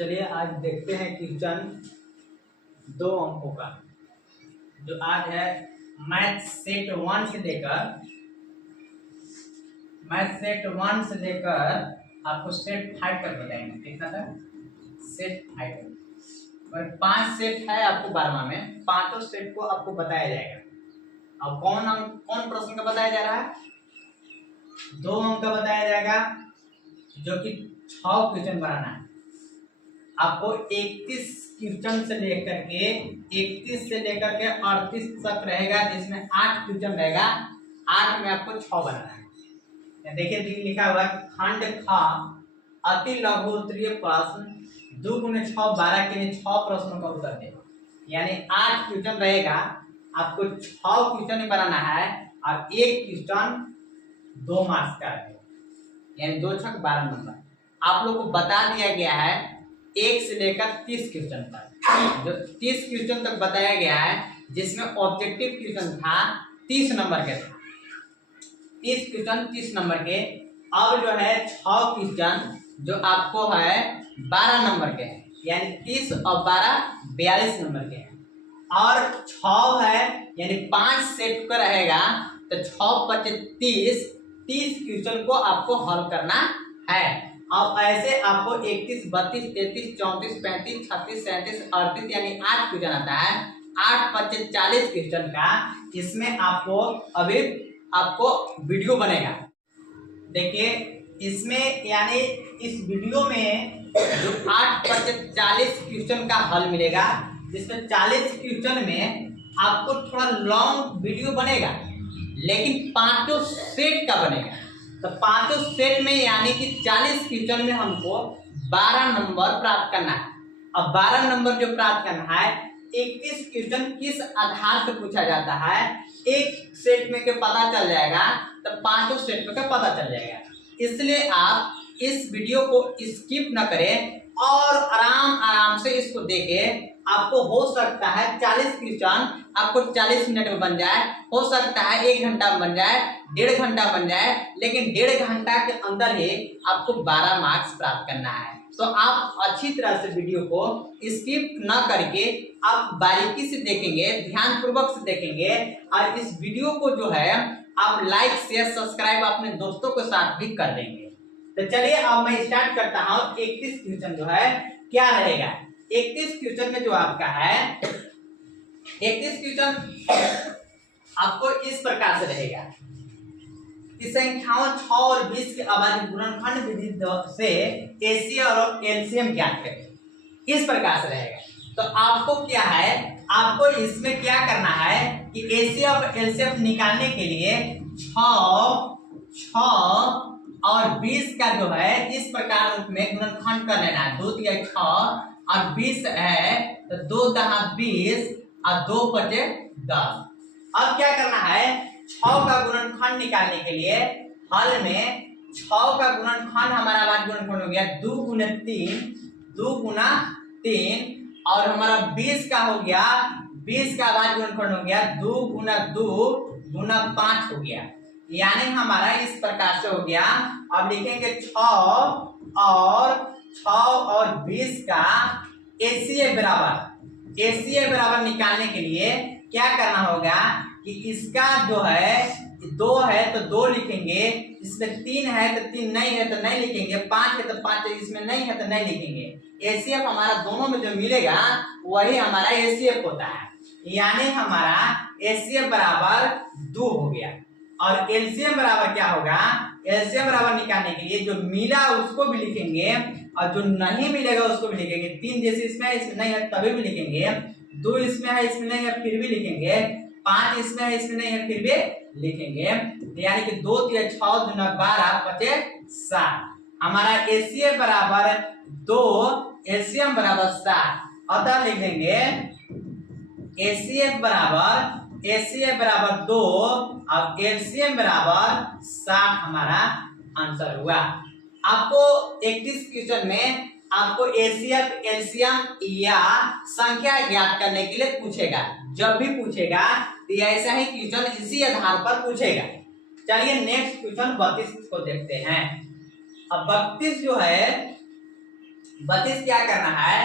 चलिए आज देखते हैं क्वेश्चन 2 अंकों का जो आज है मैथ सेट 1 से लेकर आपको सेट 5 तक बताएंगे। कितना था? सेट 5 और 5 सेट है आपको 12वां में, पांचों सेट को आपको बताया जाएगा। अब कौन प्रश्न का बताया जा रहा है? 2 अंक का बताया जाएगा जो कि 6 क्वेश्चन बनाना है आपको। 31 क्वेश्चन से लेकर के 38 तक रहेगा, जिसमें 8 क्वेश्चन रहेगा। 8 में आपको 6 बनाना है। देखिए लिखा हुआ है खंड ख अति लघु उत्तरीय प्रश्न 2 गुने 6 12 के लिए 6 प्रश्नों का उत्तर दे, यानी 8 क्वेश्चन रहेगा। आपको 6 क्वेश्चन बनाना है और एक क्वेश्चन 2 मार्क्स का रहेगा, यानी 2 छक 12 नंबर। आप लोग को बता दिया गया है 1 से लेकर 30 क्वेश्चन तक, जो 30 क्वेश्चन तक बताया गया है, जिसमें ऑब्जेक्टिव क्वेश्चन था 30 नंबर के था। 30 क्वेश्चन 30 नंबर के। अब जो है 6 क्वेश्चन जो आपको है 12 नंबर के हैं, यानी 30 और 12 42 नंबर के हैं। और 6 है यानी 5 सेट का रहेगा, तो 6 25 30 क्वेश्चन को आपको हल करना है। अब ऐसे आपको 31 32 33 34 35 36 37 38 यानी 8 क्वेश्चन आता है। 8 25 40 क्वेश्चन का, इसमें आपको वीडियो बनेगा। देखिए इसमें यानी इस वीडियो में जो 8 25 40 क्वेश्चन का हल मिलेगा, जिसमें 40 क्वेश्चन में आपको थोड़ा लॉन्ग वीडियो बनेगा, लेकिन 5 सेट का बनेगा। तो 5 सेट में यानी कि 40 क्वेश्चन में हमको 12 नंबर प्राप्त करना है। अब 12 नंबर जो प्राप्त करना है, 31 क्वेश्चन किस आधार से पूछा जाता है एक सेट में के पता चल जाएगा, तो 5 सेट में का पता चल जाएगा। इसलिए आप इस वीडियो को स्किप न करें और आराम से इसको देखें। आपको हो सकता है 40 क्वेश्चन आपको 40 मिनट में बन जाए, हो सकता है 1 घंटा में बन जाए, 1.5 घंटा बन जाए, लेकिन 1.5 घंटा के अंदर ही आपको 12 मार्क्स प्राप्त करना है। तो आप अच्छी तरह से वीडियो को स्किप न करके आप बारीकी से देखेंगे, ध्यान पूर्वक से देखेंगे, और इस वीडियो को जो है आप लाइक शेयर सब्सक्राइब अपने दोस्तों के साथ भी कर देंगे। तो चलिए अब मैं स्टार्ट करता हूँ। 31 क्वेश्चन जो है क्या रहेगा? 31 क्वेश्चन में जो आपका है 31 क्वेश्चन आपको इस प्रकार से रहेगा कि संख्याओं 6 और 20 के अभाज्य गुणनखंड विधि से एसीए और एलसीएम ज्ञात करें। इस प्रकार से रहेगा। तो आपको क्या है, आपको इसमें क्या करना है कि एसीए और एलसीएम निकालने के लिए 6 और 20 का जो है इस प्रकार रूप में गुणनखंड कर लेना है। 2 तिया 6 और 20 है तो 2 दहा 20 और 2 बचे 10। अब क्या करना है, 6 का गुणनखंड निकालने के लिए हल में 6 का गुणनखंड हमारा बाद गुणनखंड हो गया 2 गुना 3 और हमारा 20 का हो गया 20 का बाद गुणनखंड हो गया 2 गुना 2 गुना 5 हो गया, यानी हमारा इस प्रकार से हो गया। अब लिखेंगे 6 और 20 का एसीए बराबर निकालने के लिए क्या करना होगा कि इसका जो है 2 है तो 2 लिखेंगे, इसमें 3 है तो 3 नहीं है तो नहीं लिखेंगे, 5 है तो 5 इसमें नहीं है तो नहीं लिखेंगे। एसीएफ हमारा दोनों में जो मिलेगा वही हमारा एसीएफ होता है, यानी हमारा एसीएफ बराबर 2 हो गया। और एलसीएम बराबर क्या होगा, एलसीएम बराबर निकालने के लिए जो मिला उसको भी लिखेंगे और जो नहीं मिलेगा उसको भी लिखेंगे। 3 जैसे इसमें है इसमें नहीं है तभी भी लिखेंगे, 2 इसमें है इसमें नहीं है फिर भी लिखेंगे, 5 इसमें है इसमें नहीं है फिर भी लिखेंगे, यानी कि 2 तिया 6 दुना 12 बचे 7। हमारा एसीए बराबर 2 एलसीएम बराबर 7, अतः लिखेंगे एसीएफ बराबर 2 और एलसीएम बराबर 60 हमारा आंसर हुआ। आपको 31 क्वेश्चन में आपको एसीएफ एलसीएम या संख्या ज्ञात करने के लिए पूछेगा। जब भी पूछेगा तो ऐसा ही क्वेश्चन इसी आधार पर पूछेगा। चलिए नेक्स्ट क्वेश्चन 32 को देखते हैं। अब 32 जो है 32 क्या करना है,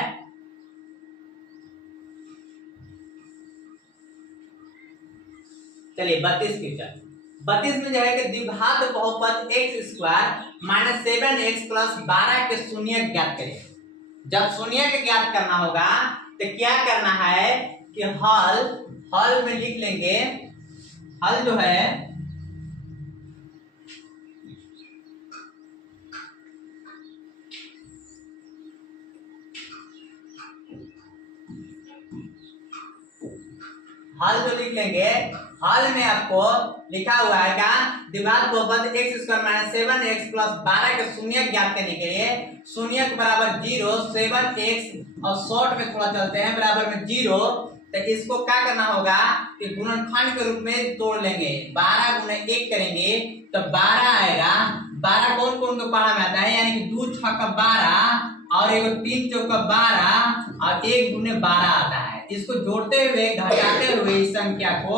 चलिए 32 क्वेश्चन, 32 में जो है कि द्विघात बहुपद x square minus 7x plus 12 के शून्य ज्ञात करें। जब शून्य के ज्ञात करना होगा तो क्या करना है कि हल में लिख लेंगे, हल जो है हल जो लिख लेंगे, हल में आपको लिखा हुआ है क्या, द्विघात बहुपद x square minus 7x plus 12 के शून्य ज्ञात करने के लिए शून्य के बराबर 0, 7x और शॉर्ट में थोड़ा चलते हैं बराबर में 0, तो इसको क्या करना होगा कि गुणनखंड के रूप में तोड़ लेंगे, 12 गुणे 1 करेंगे तो 12 आएगा। 12 कौन कौन को पढ़ा में आता है, यानी कि 2 6 का 12 और 3 4 का 12 और 1 गुणे 12 आता है। इसको जोड़ते हुए घटाते हुए इस संख्या को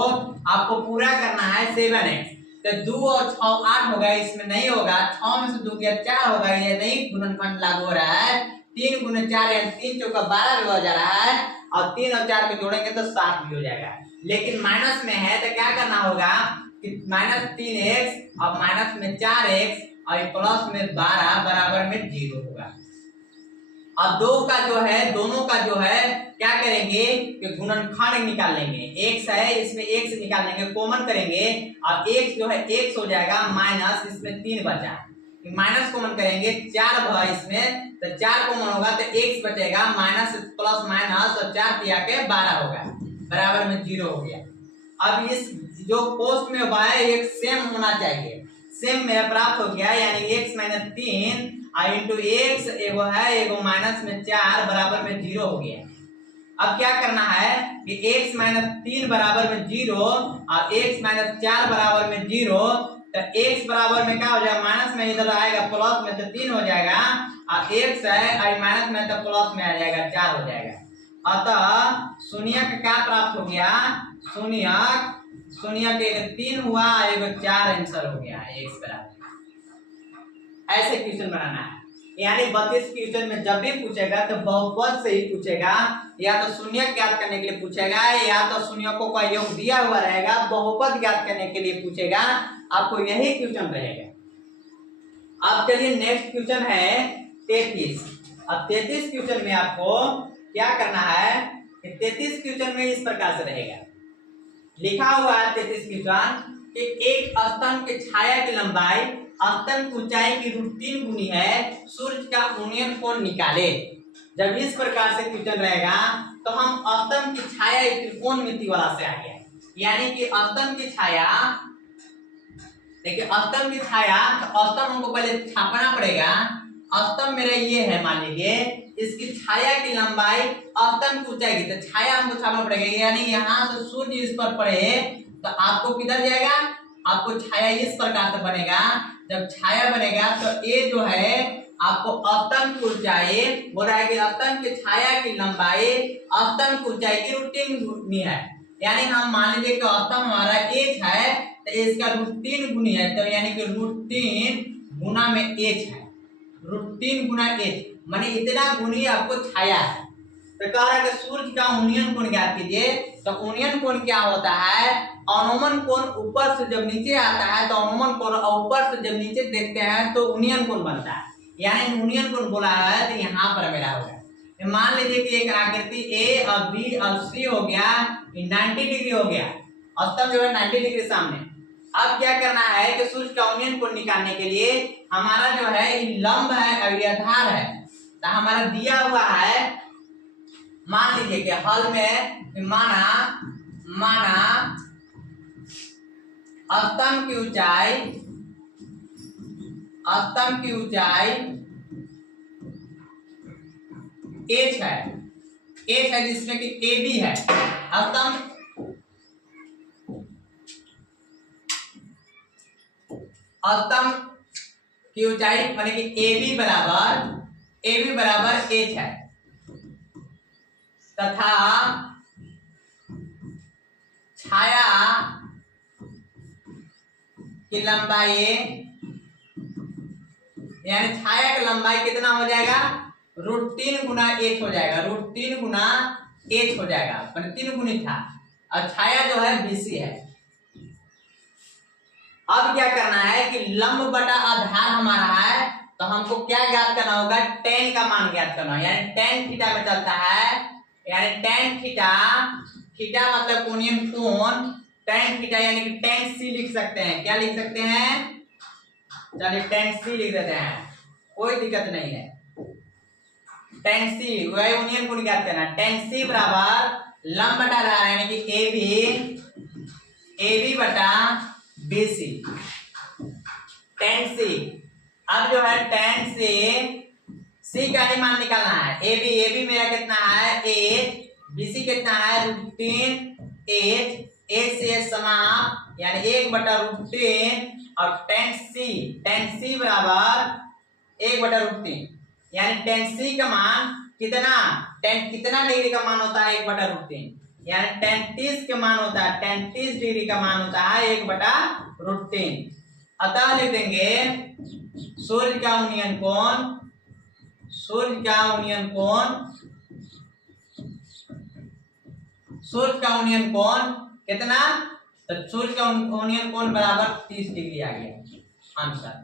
आपको पूरा करना है 7x, तो 2 और 6 8 होगा, इसमें नहीं होगा, 6 में से 2 गया 4 होगा, ये नहीं गुणनखंड लागू हो रहा है। 3 गुणे 4 यानी 3 4 का 12 भी हो जा रहा है और 3 और 4 को जोड़ेंगे तो 7 भी हो जाएगा। लेकिन माइनस में है तो क्या करना होगा कि माइनस 3x और माइनस में 4x और प्लस में 12 बराबर में 0 होगा। अब दो का जो है, दोनों का जो है क्या करेंगे कि गुणनखंड निकाल लेंगे, x है इसमें x निकाल लेंगे, कॉमन करेंगे और x जो है x हो जाएगा माइनस, इसमें 3 बचा, माइनस कॉमन करेंगे 4 भरा इसमें, तो 4 कॉमन होगा तो x बचेगा, माइनस प्लस माइनस और 4 दिया के 12 होगा, बराबर में 0 हो गया। अब इस जो पोस्ट में हुआ है एक सेम होना चाहिए, सेम मेरा प्राप्त हो गया, यानी x माइनस 3 इंटू एक्स एगो है एगो माइनस में 4 बराबर में 0 हो गया। अब क्या करना है कि x माइनस 3 बराबर में 0 और x माइनस 4 बराबर में 0, तो x बराबर में क्या हो जाएगा, माइनस में इधर आएगा प्लस में तो 3 हो जाएगा और x है और माइनस में तो प्लस में आ जाएगा 4 हो जाएगा। अतः शून्य का क्या प्राप्त हो गया, शून्य के 3 हुआ एगो 4 आंसर हो गया x बराबर। ऐसे क्वेश्चन बनाना है, यानी 32 क्वेश्चन में जब भी पूछेगा तो बहुपद से ही पूछेगा, या तो शून्य ज्ञात करने के लिए पूछेगा या तो शून्यकों का योग दिया हुआ रहेगा, बहुपद ज्ञात करने के लिए पूछेगा, आपको यही क्वेश्चन रहेगा। अब चलिए नेक्स्ट क्वेश्चन है 33। अब 33 क्वेश्चन में आपको क्या करना है कि 33 क्वेश्चन में इस प्रकार से रहेगा, लिखा हुआ है 33 क्वेश्चन कि एक स्तंभ के छाया की लंबाई स्तंभ की ऊंचाई की √3 गुनी है, सूर्य का उन्नयन कोण निकाले। जब इस प्रकार से क्वेश्चन रहेगा तो हम स्तंभ की छाया त्रिकोणमिति वाला से आ गया, यानी कि स्तंभ की छाया, देखिए स्तंभ की छाया, तो स्तंभ हमको पहले छापना पड़ेगा। स्तंभ मेरा ये है, मान लीजिए इसकी छाया की लंबाई स्तंभ की ऊंचाई की, तो छाया हमको छापना पड़ेगा, यानी यहाँ से सूर्य इस पर पड़े तो आपको किधर जाएगा, आपको छाया इस प्रकार से बनेगा। जब छाया बनेगा तो ये जो है आपको स्तंभ की ऊंचाई बोल रहा है कि स्तंभ की छाया की लंबाई स्तंभ की ऊंचाई की √3 गुनी है, यानी हम मान लीजिए कि स्तंभ हमारा h है तो इसका √3 गुनी है, तो यानी कि √3 गुना में h है, √3 गुना h माने इतना गुनी आपको छाया है। तो कह रहा है कि सूर्य का उन्नयन कोण ज्ञात कीजिए, तो उन्नयन कोण क्या होता है, अनुमान कोण ऊपर से जब नीचे आता है तो अनुमान कोण, और ऊपर से जब नीचे देखते हैं तो उन्नयन कोण बनता है, यानी उन्नयन कोण बोला है तो यहाँ पर मेरा होगा। मान लीजिए कि एक आकृति ए और बी और सी हो गया, 90 डिग्री हो गया, स्तंभ जो है 90 डिग्री सामने। अब क्या करना है कि सूर्य का उन्नयन कोण निकालने के लिए हमारा जो है लंब है और ये आधार है, तो हमारा दिया हुआ है, मान लीजिए कि हल में माना स्तंभ की ऊंचाई h है जिसमें कि AB है, स्तंभ की ऊंचाई माने कि AB बराबर h है, तथा छाया की लंबाई, यानी छाया की लंबाई कितना हो जाएगा, √3 गुना एच हो जाएगा, √3 गुना एच हो जाएगा, मैंने 3 गुनी था। और छाया जो है बीसी है। अब क्या करना है कि लंब बटा आधार हमारा है, तो हमको क्या ज्ञात करना होगा, tan का मान ज्ञात करना होगा, यानी tan थीटा में चलता है, यानी tan थीटा, थीटा मतलब कोणीय कोण, tan थीटा यानी कि tan c लिख सकते हैं। क्या लिख सकते हैं, चलिए tan c लिख देते हैं, कोई दिक्कत नहीं है। tan c वही यूनियन कोण ज्ञात करना, tan c बराबर लंब बटा आधार यानी कि AB बटा BC, tan c। अब जो है tan c का ही मान निकालना है। AB मेरा कितना है 8, BC कितना है √3 8, 8 से समाप्त यानी 1/√3 और tan c बराबर 1/√3 यानी tan c का मान कितना, tan कितना डिग्री का मान होता है 1/√3 यानी tan 30 का मान होता है, tan 30 डिग्री का मान होता है 1/√3। अतः लिख देंगे सूर्य का उन्नयन कोण कितना, तो सूर्य का उन्नयन कोण बराबर 30 डिग्री आ गया आंसर।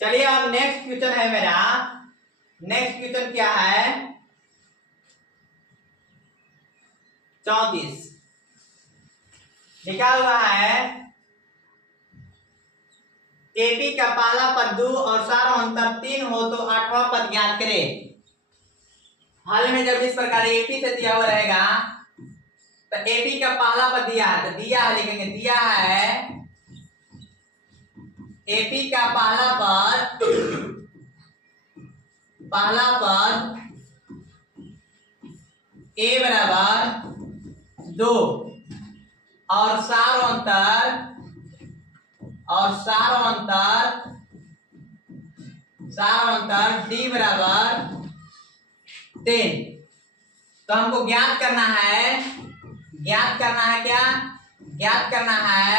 चलिए अब नेक्स्ट क्वेश्चन है मेरा, नेक्स्ट क्वेश्चन क्या है 34 लिखा हुआ है एपी का पहला पद 2 और सारा अंतर 3 हो तो 8वां पद ज्ञात करें। हाल में जब इस प्रकार एपी से दिया हुआ रहेगा तो एपी का पहला पद दिया है, तो दिया है लिखेंगे, दिया है एपी का पहला पद ए बराबर 2 और सारो अंतर डी बराबर 3। तो हमको ज्ञात करना है क्या, ज्ञात करना है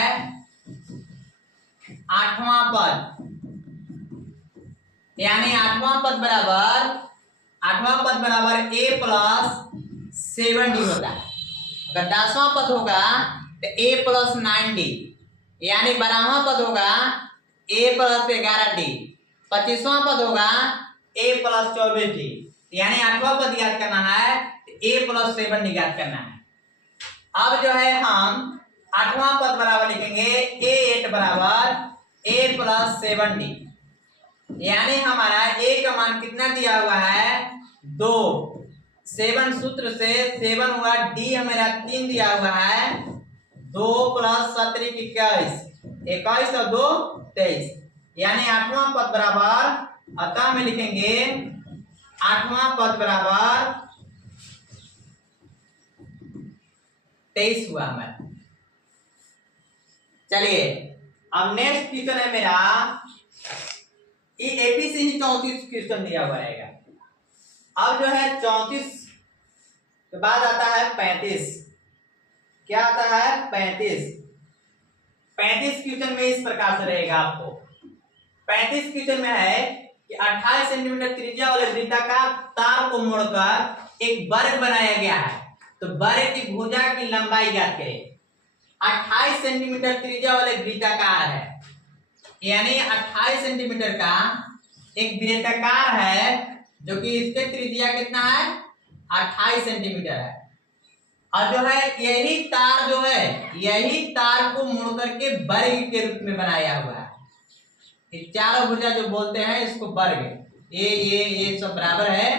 8वां पद, यानी 8वां पद बराबर a + 7d होता है। अगर 10वां पद होगा तो a + 9d, यानी 12वां पद होगा a + 11d, 25वां पद होगा a + 24d, यानी 8वां पद ज्ञात करना है a + 7d ज्ञात करना है। अब जो है हम 8वां पद बराबर लिखेंगे a8 बराबर a + 7d, यानी हमारा a का मान कितना दिया हुआ है 2, 7 सूत्र से 7 हुआ, d हमारा 3 दिया हुआ है, 2 + 7 21, 21 और 2 23, यानी 8वां पद बराबर, अतः में लिखेंगे 8वां पद बराबर 23 हुआ हमारा। चलिए अब नेक्स्ट क्वेश्चन है मेरा, ये एपी से ही 34 क्वेश्चन दिया हुआ रहेगा। अब जो है 34 के बाद आता है 35, क्या आता है 35 क्वेश्चन में इस प्रकार से रहेगा आपको। 35 क्वेश्चन में है कि 28 सेंटीमीटर त्रिज्या वाले वृत्ताकार तार को मोड़कर एक वर्ग बनाया गया है, तो वर्ग की भुजा की लंबाई ज्ञात करें। 28 सेंटीमीटर त्रिज्या वाले वृत्ताकार है, यानी 28 सेंटीमीटर का एक वृत्ताकार है जो कि इसके त्रिज्या कितना है 28 सेंटीमीटर है, और जो है यही तार को मोड़ करके वर्ग के रूप में बनाया हुआ है। चारों भुजा जो बोलते हैं इसको वर्ग, ये सब बराबर है,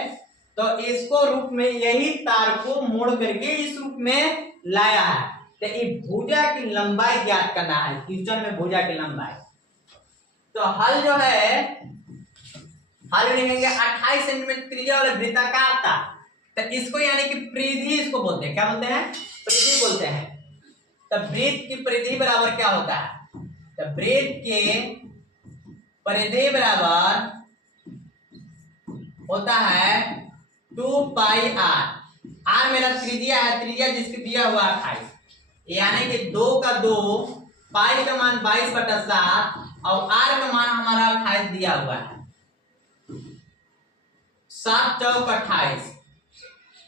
तो इसको रूप में यही तार को मोड़ करके इस रूप में लाया है। तो ये भुजा की लंबाई ज्ञात करना है क्वेश्चन में, भुजा की लंबाई। तो हल जो है, हल लिखेंगे 28 सेंटीमीटर त्रिज्या वाले वृत्ताकार था, तो इसको यानी कि परिधि इसको बोलते हैं, क्या बोलते हैं परिधि बोलते हैं। तो वृत्त की परिधि बराबर क्या होता है, तो वृत्त के परिधि बराबर होता है 2πr, r मेरा त्रिज्या है, त्रिज्या जिसकी दिया हुआ 28, यानी कि 2 का 2, पाई का मान 22/7 और r का मान हमारा 28 दिया हुआ है। 7 चौक 28,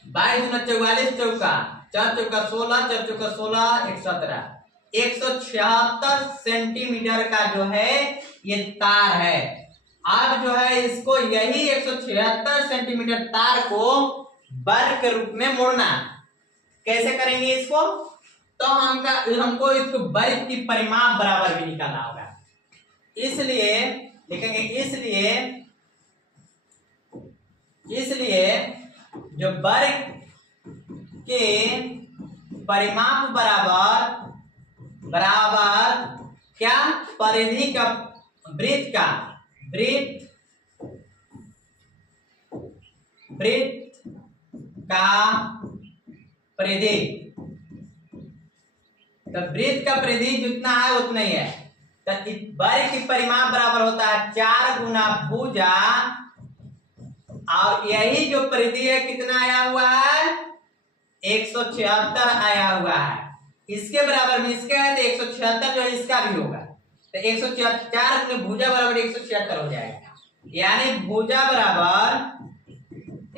22 दूना 44 चौका, 4 चौका 16, 4 चौका 16, 1 17, 176 सेंटीमीटर का जो है ये तार है। अब जो है इसको यही 176 सेंटीमीटर तार को वर्ग के रूप में मोड़ना। कैसे करेंगे इसको? तो हमको इसको वर्ग की परिमाप बराबर भी निकालना होगा। इसलिए लिखेंगे, इसलिए जो वर्ग के परिमाप बराबर क्या? परिधि का, वृत्त का परिधि। तो वृत्त का परिधि जितना है उतना ही है। तो वर्ग की परिमाप बराबर होता है 4 गुना भुजा, और यही जो परिधि है कितना आया हुआ है? 176 आया हुआ है। इसके बराबर में इसका है तो 176 जो है इसका भी होगा। तो 174 गुना भुजा बराबर 176 हो जाएगा। यानी भुजा बराबर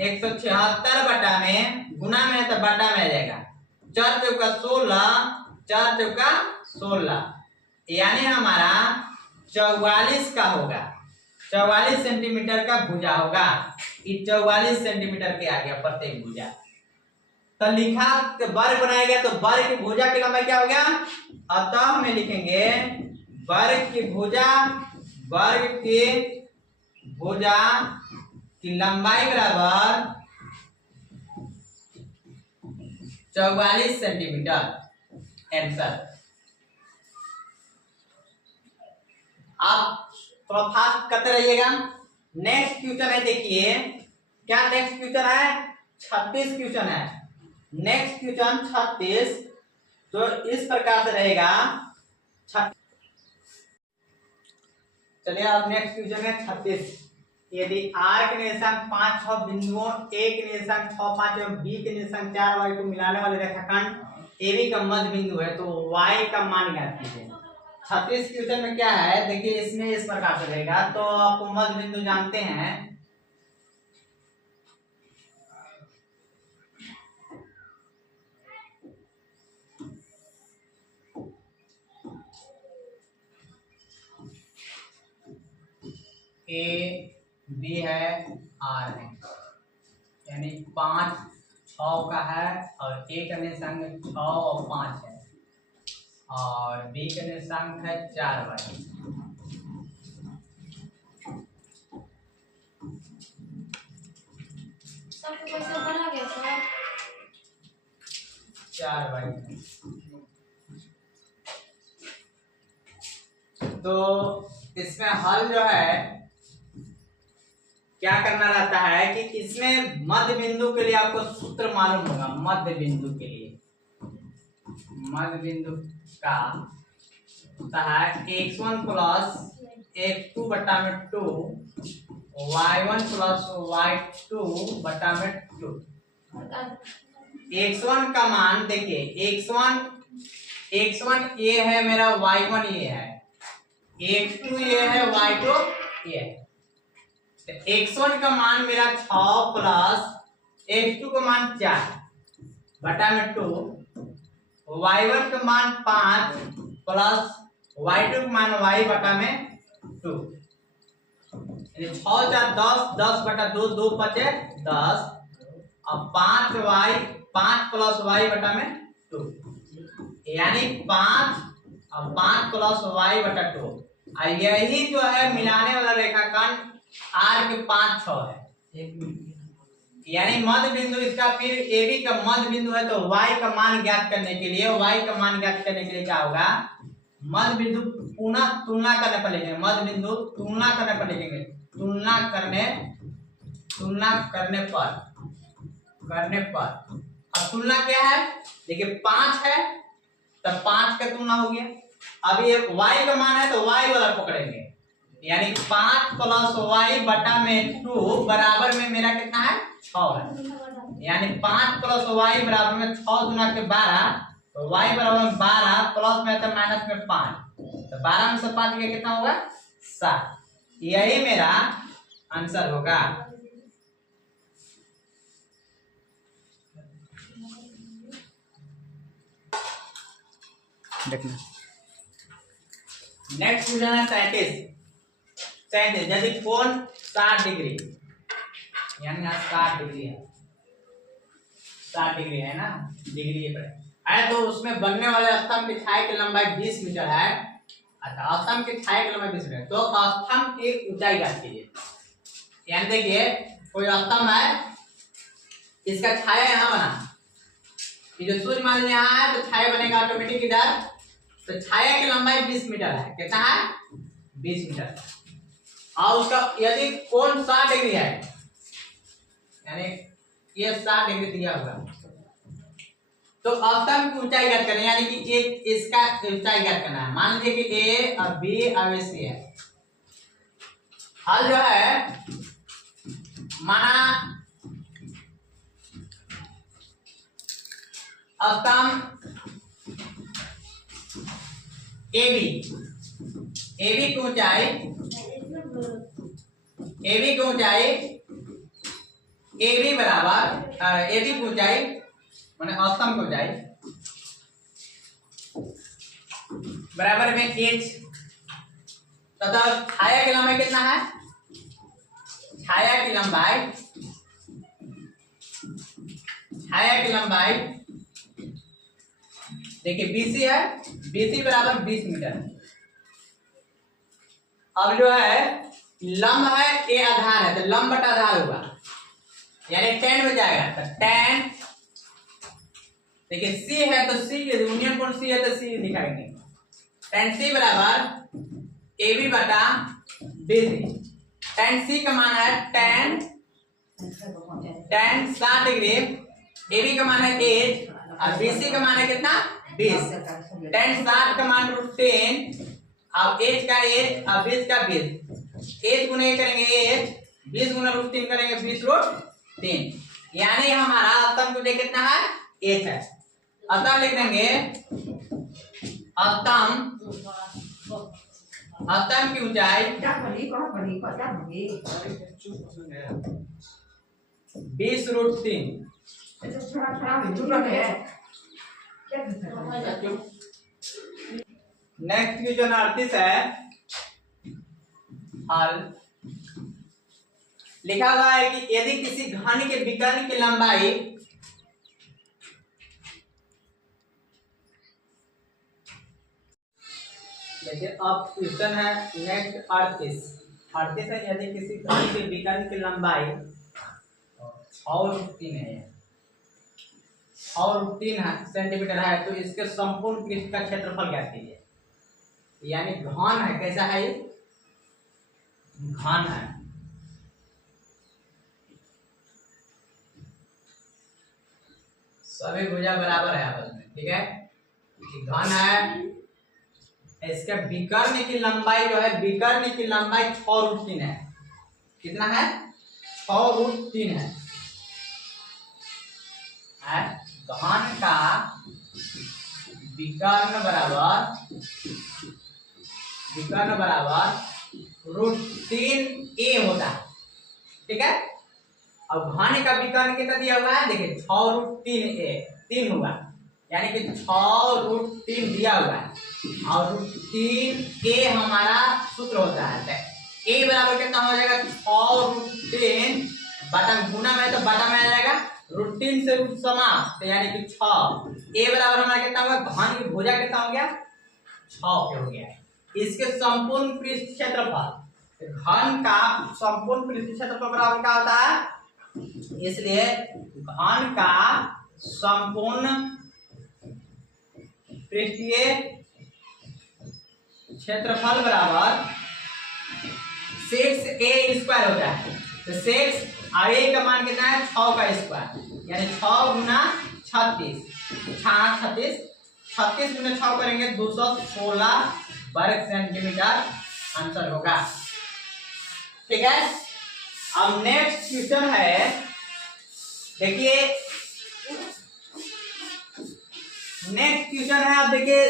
176 बटा में, गुना में है तो बटा में आ जाएगा, 4 चौका 16, 4 चौका 16, यानी हमारा 44 का होगा, 44 सेंटीमीटर का भुजा होगा। ये 44 सेंटीमीटर के आ गया प्रत्येक भुजा। तो लिखा वर्ग बनाया गया, तो वर्ग की भुजा की लंबाई क्या हो गया? अतः हमें लिखेंगे वर्ग की भुजा की लंबाई बराबर 44 सेंटीमीटर। आंसर। आप थोड़ा फास्ट करते रहिएगा। नेक्स्ट क्वेश्चन है, देखिए क्या नेक्स्ट क्वेश्चन है? 36 क्वेश्चन है। नेक्स्ट क्वेश्चन 36 तो इस प्रकार से रहेगा। चलिए अब नेक्स्ट क्वेश्चन है 36। यदि R के निर्देशांक 5 6 बिंदुओं, A के निर्देशांक 6 5 एवं B के निर्देशांक 4 y को मिलाने वाले रेखाखंड AB का मध्य बिंदु है, तो y का मान ज्ञात कीजिए। 36 क्वेश्चन में क्या है, देखिए इसमें इस प्रकार से रहेगा। तो आपको मध्य बिंदु जानते हैं, A B है, R है, यानी 5 6 का है, और A का निर्देशांक 6 और 5 है, और B का निर्देशांक है 4 y। सबको कैसे बना गया सर? 4 y। तो इसमें हल जो है क्या करना रहता है कि इसमें मध्य बिंदु के लिए आपको सूत्र मालूम होगा। मध्य बिंदु के लिए, मध्य बिंदु का होता है x1 प्लस x2 बटा में 2, y1 प्लस y2 बटा में 2। x1 का मान देखिए, x1 ये है मेरा, y1 ये है, x2 ये है, y2 ये है। तो x1 का मान मेरा 6 प्लस x2 का मान 4 बटा में 2, y1 का मान 5 प्लस y2 का मान y बटा में 2। 6 4 10, 10 बटा 2, 2 5 10, अब 5 प्लस y बटा में 2, यानी 5 प्लस y बटा 2। यही जो है मिलाने वाला रेखाखंड R के 5 6 है, यानी मध्य बिंदु इसका फिर AB का मध्य बिंदु है। तो y का मान ज्ञात करने के लिए क्या होगा? मध्य बिंदु पुनः तुलना करने पर लिखेंगे, मध्य बिंदु तुलना करने पर लिखेंगे, तुलना करने पर। अब तुलना क्या है? देखिए 5 है तो 5 का तुलना हो गया। अब ये y का मान है तो y वाला पकड़ेंगे, यानी 5 प्लस y बटा में 2 बराबर में मेरा कितना है? 6 है, यानी 5 प्लस y बराबर में 6 गुना के 12, तो y बराबर में 12 प्लस में तो माइनस में 5, तो 12 में से 5 गया कितना होगा? 7। यही मेरा आंसर होगा। देखना। नेक्स्ट क्वेश्चन है 37 यदि कोण 60 डिग्री, यानी 60 डिग्री है, 60 डिग्री है ना, डिग्री है तो उसमें बनने वाले स्तंभ की छाया की लंबाई 20 मीटर है। अच्छा, स्तंभ की छाया की लंबाई 20 मीटर, तो स्तंभ की ऊंचाई ज्ञात कीजिए। यानी देखिए कोई स्तंभ है, इसका छाया यहाँ बना, ये जो सूर्य मान लीजिए यहाँ है तो छाया बनेगा ऑटोमेटिक इधर, तो छाया की लंबाई 20 मीटर है। कितना है? 20 मीटर। और उसका यदि कोण 60 डिग्री है, यानी ये 60 डिग्री दिया हुआ, तो स्तंभ की ऊंचाई ज्ञात करनी, यानी कि एक इसका ऊंचाई ज्ञात करना है। मान लीजिए कि ए और बी और सी है। हल जो है माना स्तंभ AB की ऊंचाई AB बराबर AB की ऊंचाई माने स्तंभ की ऊंचाई बराबर में h तथा छाया की लंबाई कितना है? छाया की लंबाई देखिए BC है, BC बराबर 20 मीटर। अब जो है लंब है, ए आधार है, तो लंब बटा आधार होगा, यानी tan हो जाएगा। तो tan देखिए C है तो C यूनियन कोण C है तो C लिखाएंगे। tan C बराबर AB बटा BC। tan C का मान है tan 60 डिग्री, AB का मान है 8 और BC का मान है कितना? 20। tan 60 का मान √10 और h का 8 और 20 का 20। 8 गुना करेंगे 8, 20 गुना √3 करेंगे 20√3, यानी हमारा स्तंभ की कितना है? 8 है। अतः लिख देंगे स्तंभ की ऊंचाई 20√3। नेक्स्ट क्वेश्चन 38 है। हल लिखा हुआ है कि यदि किसी घन के विकर्ण की लंबाई देखिए, अब क्वेश्चन है नेक्स्ट 38 है। यदि किसी घन के विकर्ण की लंबाई 6√3 है, 6√3 सेंटीमीटर है, तो इसके संपूर्ण पृष्ठ का क्षेत्रफल ज्ञात कीजिए। यानी घन है, कैसा है ये? घन है। सभी भुजा बराबर है आपस में, ठीक है। घन है, इसके विकर्ण की लंबाई जो है, विकर्ण की लंबाई 6√3 है। कितना है? 6√3 है। घन का विकर्ण बराबर √3a होता है, ठीक है। अब घन का विकर्ण कितना दिया हुआ है? देखिए 6√3a 3 होगा, यानी कि 6√3 दिया हुआ है और √3a हमारा सूत्र होता है। a बराबर कितना हो जाएगा? 6√3 बटा गुना में, तो बटा में आ जाएगा √3 से रूट समाप्त, यानी कि 6। a बराबर हमारा कितना होगा? घन की भुजा कितना हो गया? 6 के हो गया। इसके संपूर्ण पृष्ठ क्षेत्रफल, घन का संपूर्ण पृष्ठ क्षेत्रफल बराबर क्या होता है? इसलिए घन का संपूर्ण पृष्ठीय क्षेत्रफल बराबर 6a² होता है। तो 6 और a का मान कितना है? 6 का स्क्वायर, यानी 6 गुना 36, 36 गुना 6 करेंगे 216 वर्ग सेंटीमीटर आंसर होगा, ठीक है। अब नेक्स्ट क्वेश्चन है, देखिए नेक्स्ट क्वेश्चन है, आप देखिए,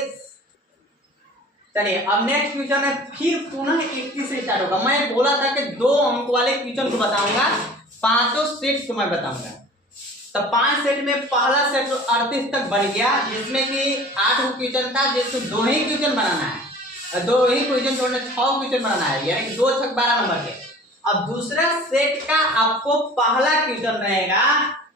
चलिए अब नेक्स्ट क्वेश्चन है, फिर पुनः 31 से स्टार्ट होगा। मैं बोला था कि 2 अंक वाले क्वेश्चन को बताऊंगा, 5 सेट को मैं बताऊंगा, तो 5 सेट में पहला सेट 38 तक बन गया, जिसमें कि 8 क्वेश्चन था, जिसमें 2 ही क्वेश्चन बनाना है, 2 ही क्वेश्चन छोड़ना, 6 क्वेश्चन बनाना है, यानी कि 2 छक 12 नंबर के। अब दूसरा सेट का आपको पहला क्वेश्चन रहेगा,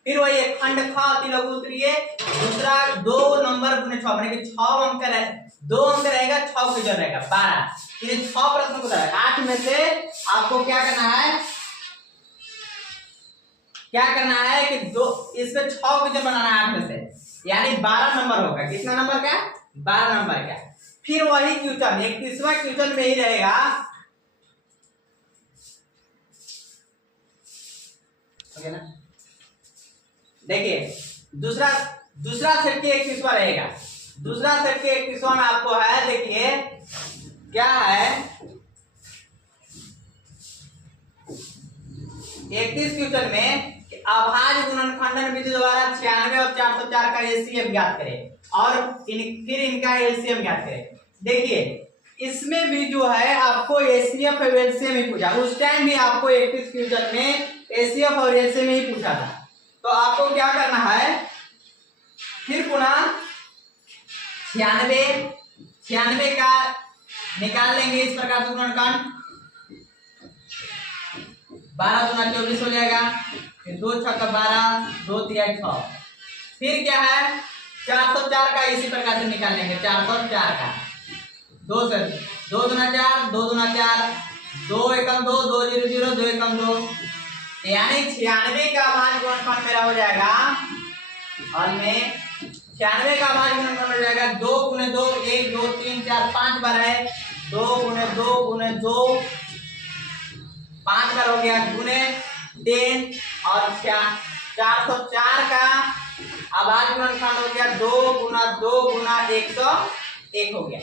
फिर वही खंड ख अति लघु उत्तरीय, दूसरा 2 नंबर गुने 6 माने कि 6 अंक है, 2 अंक रहेगा, 6 क्वेश्चन रहेगा 12, फिर 6 प्रश्न को 8 में से आपको क्या करना है, कि दो इसमें 6 क्वेश्चन बनाना है 8 में से, यानी 12 नंबर होगा। कितना नंबर का? 12 नंबर का। फिर वही क्वेश्चन 31वां क्वेश्चन में ही रहेगा, ओके ना। देखिए दूसरा सेट के 31वां रहेगा, दूसरा सेट के 31वां में आपको है, देखिए क्या है, 31 क्वेश्चन में अभाज्य गुणनखंडन विधि द्वारा 96 और 404 का एलसीएम ज्ञात करें और फिर इनका एलसीएम ज्ञात करें। देखिए इसमें भी जो है आपको एचसीएफ और एलसीएम ही पूछा, उस टाइम भी आपको 31 क्वेश्चन में एचसीएफ और एलसीएम ही पूछा था। तो आपको क्या करना है, फिर पुनः 96 का निकाल लेंगे इस प्रकार से गुणनखंड, 12 गुना 24 हो जाएगा, फिर 2 6 का 12, 2 3 6, फिर क्या है 404 का इसी प्रकार से निकाल लेंगे, 404 का 2 से 2 दूना 4, 2 दूना 4, 2 एकम 2, 2 0 0, 2 एकम 2, यानी 96 का अभाज्य गुणनखंड मेरा हो जाएगा, और में 96 का अभाज्य गुणनखंड हो जाएगा 2 गुने 2, 1 2 3 4 5 बार है, 2 गुने 2 गुने 2 5 बार हो गया, गुने 10 और 404 का अभाज्य गुणनखंड हो गया 2 गुना 2 गुना 101 हो गया।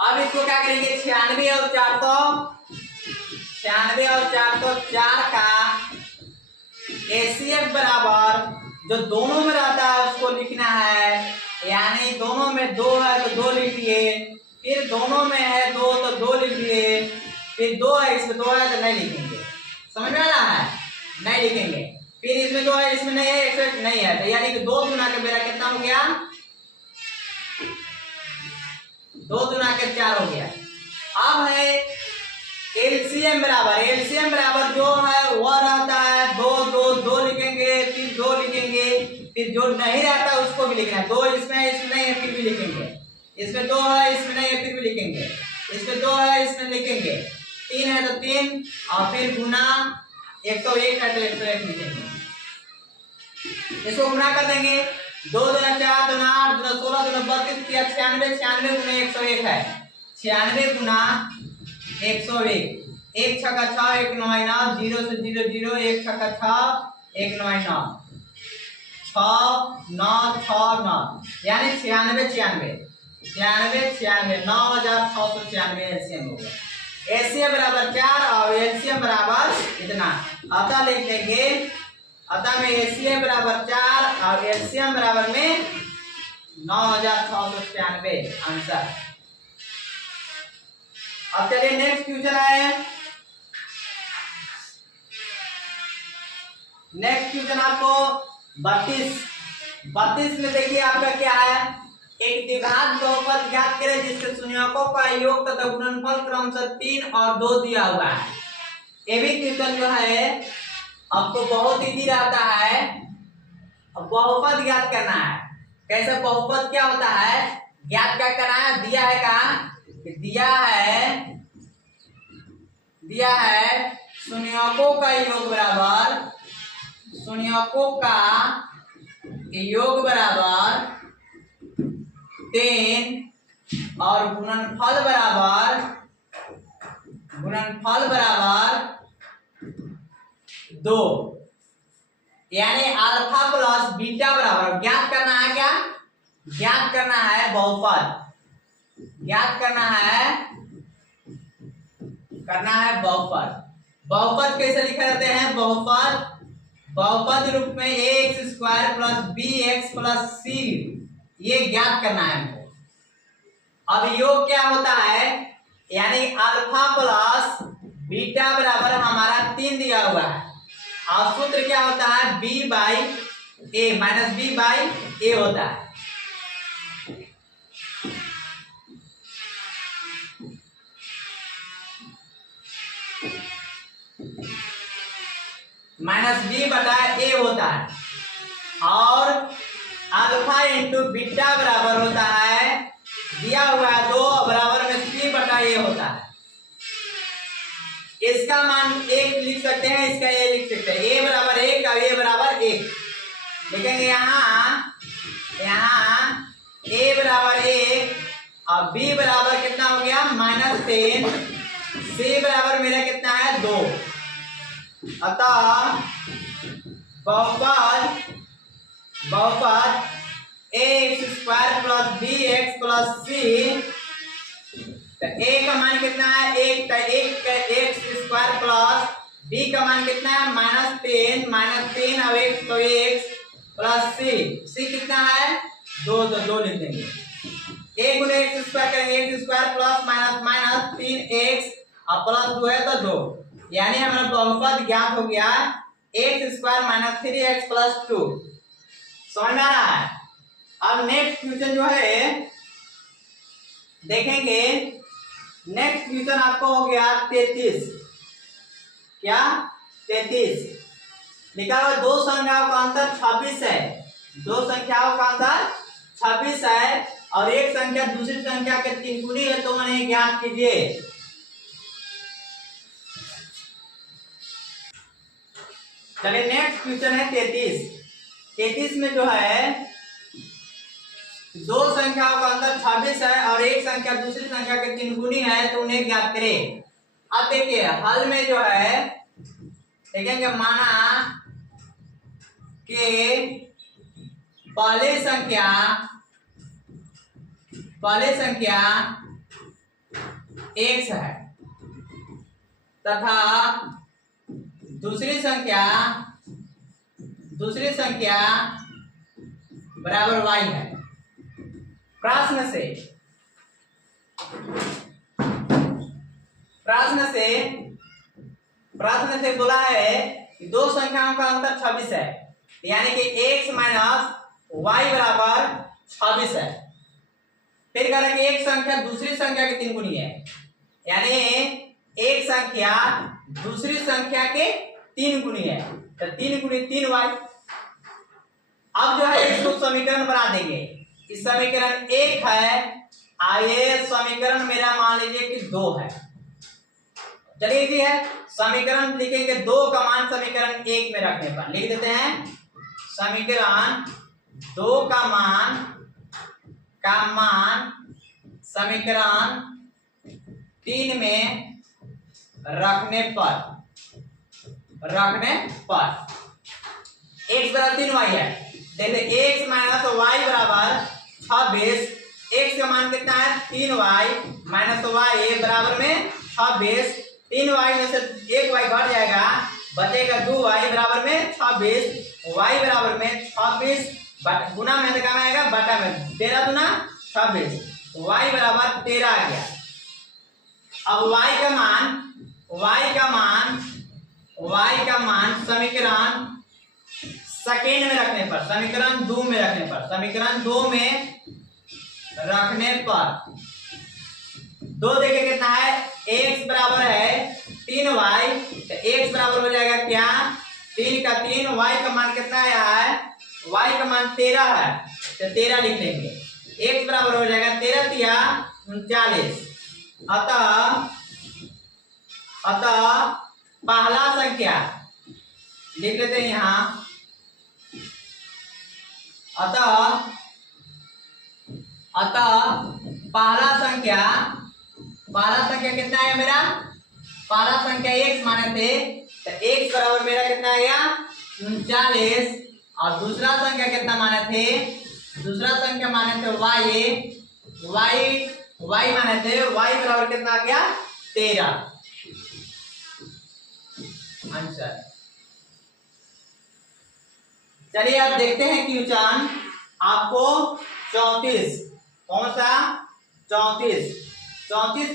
अब इसको क्या करेंगे, 96 और 404 का एचसीएफ बराबर जो दोनों में रहता है उसको लिखना है, यानी दोनों में 2 है तो 2 लिख लिए, फिर दोनों में है 2 तो 2 लिख लिए, फिर 2 है इसमें 2 है तो नहीं लिखेंगे, समझ में आ रहा है, नहीं लिखेंगे, फिर इसमें 2 है इसमें नहीं है, एक्सेप्ट नहीं है, तो यानी कि 2 गुना के मेरा कितना हो गया, 2 गुना के 4 हो गया। अब है एलसीएम बराबर जो है वह रहता है 2 2 2 लिखेंगे, फिर 2 लिखेंगे, फिर जो नहीं रहता उसको भी लिखना है, 2 इसमें है इसमें नहीं है फिर भी लिखेंगे, इसमें 2 है इसमें नहीं है फिर भी लिखेंगे, इसमें 2 है इसमें लिखेंगे, 3 है तो 3, और फिर गुना 101 है तो 101 लिखेंगे, इसको गुना कर देंगे, 2 दूना 4 दूना 8 दूना 16 दूना 32 किया 96, 96 गुना 101 है, 96 गुना 101, 1 6 का 6 1 9 9, 0 से 0 0, 1 6 का 6 1 9 9, 6 9 6 9, यानी 96 9696 एलसीएम हो गया। एलसीएम बराबर 4 और एलसीएम बराबर इतना, अतः लिख देंगे, अतः में एलसीएम बराबर 4 और एलसीएम बराबर में 9696 आंसर। अब चलिए नेक्स्ट क्वेश्चन आए, नेक्स्ट क्वेश्चन आपको 32 में देखिए आपका क्या है, एक द्विघात बहुपद ज्ञात करें जिसके शून्यकों का योग तथा गुणनफल क्रमशः 3 और 2 दिया हुआ है। ये भी क्वेश्चन जो है आपको बहुत इजी रहता है, बहुपद ज्ञात करना है। कैसे बहुपद क्या होता है, ज्ञात क्या करना है, दिया है कहा, दिया है शून्यकों का योग बराबर, शून्यकों का योग बराबर 10 और गुणनफल बराबर 2, यानी अल्फा प्लस बीटा बराबर, ज्ञात करना है क्या, ज्ञात करना है बहुपद, ज्ञात करना है बहुपद। बहुपद कैसे लिखे जाते हैं, बहुपद रूप में x square plus b x plus c, ये ज्ञात करना है हमको। अब योग क्या होता है, यानी अल्फा प्लस बीटा बराबर हमारा 3 दिया हुआ है, और सूत्र क्या होता है, b by a minus b by a होता है। माइनस बी बटा ए होता है और अल्फा इंटू बीटा बराबर होता है, दिया हुआ है 2 बराबर में सी बटा ए होता है। इसका मान 1 लिख सकते हैं, इसका ए लिख सकते हैं, ए बराबर 1 और ए बराबर 1 लिखेंगे। यहाँ ए बराबर 1 और बी बराबर कितना हो गया -10, सी बराबर मेरा कितना है 2। अतः बहुपद ax square plus bx plus c, तो a का मान कितना है 1, तो 1 x स्क्वायर प्लस b का मान कितना है -10 और x तो x प्लस c कितना है 2, तो 2 लिख देंगे। a गुने x स्क्वायर करेंगे, x square plus minus 3x और प्लस 2 है तो 2, यानी हमारा बहुपद ज्ञात हो गया x square minus 3x plus 2। समझ में आ रहा है। अब नेक्स्ट क्वेश्चन जो है देखेंगे, नेक्स्ट क्वेश्चन आपको हो गया 33। क्या 33 लिखा हुआ, दो संख्याओं का अंतर 26 है, दो संख्याओं का अंतर 26 है और एक संख्या दूसरी संख्या के 3 गुनी है, तो उन्हें ज्ञात कीजिए। चलिए नेक्स्ट क्वेश्चन है 33 में जो है दो संख्याओं का अंतर 26 है और एक संख्या दूसरी संख्या के 3 गुनी है, तो उन्हें ज्ञात करें। अब देखिए हल में जो है देखेंगे, माना कि पहली संख्या x है तथा दूसरी संख्या बराबर y है। प्रश्न से बोला है कि दो संख्याओं का अंतर 26 है, यानी कि x माइनस वाई बराबर 26 है। फिर कह रहा है कि एक संख्या दूसरी संख्या के 3 गुनी है, यानी एक संख्या दूसरी संख्या के 3 गुनी है, तो 3 गुनी 3y। अब जो है इसको समीकरण बना देंगे। इस समीकरण 1 है, आइए समीकरण मेरा मान लीजिए कि 2 है। चलिए जी है, समीकरण लिखेंगे 2 का मान समीकरण 1 में रखने पर लिख देते हैं, समीकरण 2 का मान समीकरण 3 में रखने पर x बराबर 3y है। देखते x माइनस वाई बराबर 26, x का मान कितना है 3y माइनस वाई बराबर में 26, 3y में से 1y घट जाएगा, बचेगा 2y बराबर में 26, y बराबर में 26 गुना में क्या आएगा बटा में 13 गुना 26, y बराबर 13 आ गया। अब y का मान समीकरण सेकेंड में रखने पर, समीकरण 2 में रखने पर 2 देखिए कितना है, x बराबर है 3y, तो x बराबर हो जाएगा क्या 3 का 3, y का मान कितना है, y का मान 13 है, तो 13 लिख लेंगे। x बराबर हो जाएगा 13 तिया 39। अतः पहला संख्या लिख लेते हैं यहाँ, अतः पहला संख्या कितना है मेरा, पहला संख्या x माने थे, तो x बराबर मेरा कितना आया 39, और दूसरा संख्या कितना माने थे, दूसरा संख्या माने थे y माने थे, y बराबर कितना आ गया 13 आंसर। चलिए आप देखते हैं क्वेश्चन आपको 34, कौन सा 34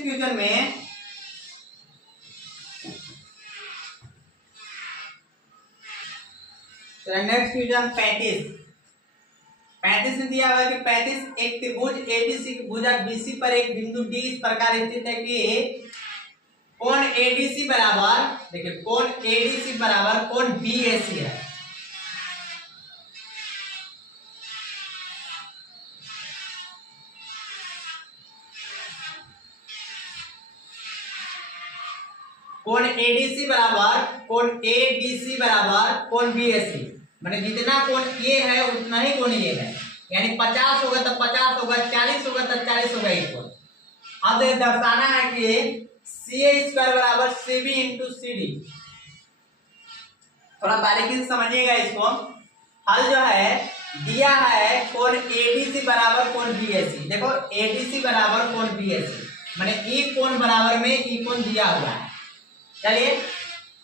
क्वेश्चन में चलो नेक्स्ट क्वेश्चन 35 में दिया हुआ है कि 35 एक त्रिभुज एबीसी की भुजा बीसी पर एक बिंदु डी इस प्रकार स्थित है कि कोण एडीसी बराबर, देखिए कोण एडीसी बराबर कोण बीएसी है। कोण एडीसी बराबर कोण एडीसी बराबर कोण बीएसी, माने जितना कोण ये है उतना ही कोण ये है, यानी 50 होगा तो 50 होगा, 40 होगा तो 40 होगा एक कोण। अब दर्शाना है कि सी स्क्वायर बराबर C B into C D. थोड़ा बारीकी से समझिएगा इसको। हल जो है दिया है कोण एडीसी बराबर कोण बीएसी। देखो एडीसी बराबर कोण बीएसी माने ई कोण बराबर में ई कोण दिया हुआ है। चलिए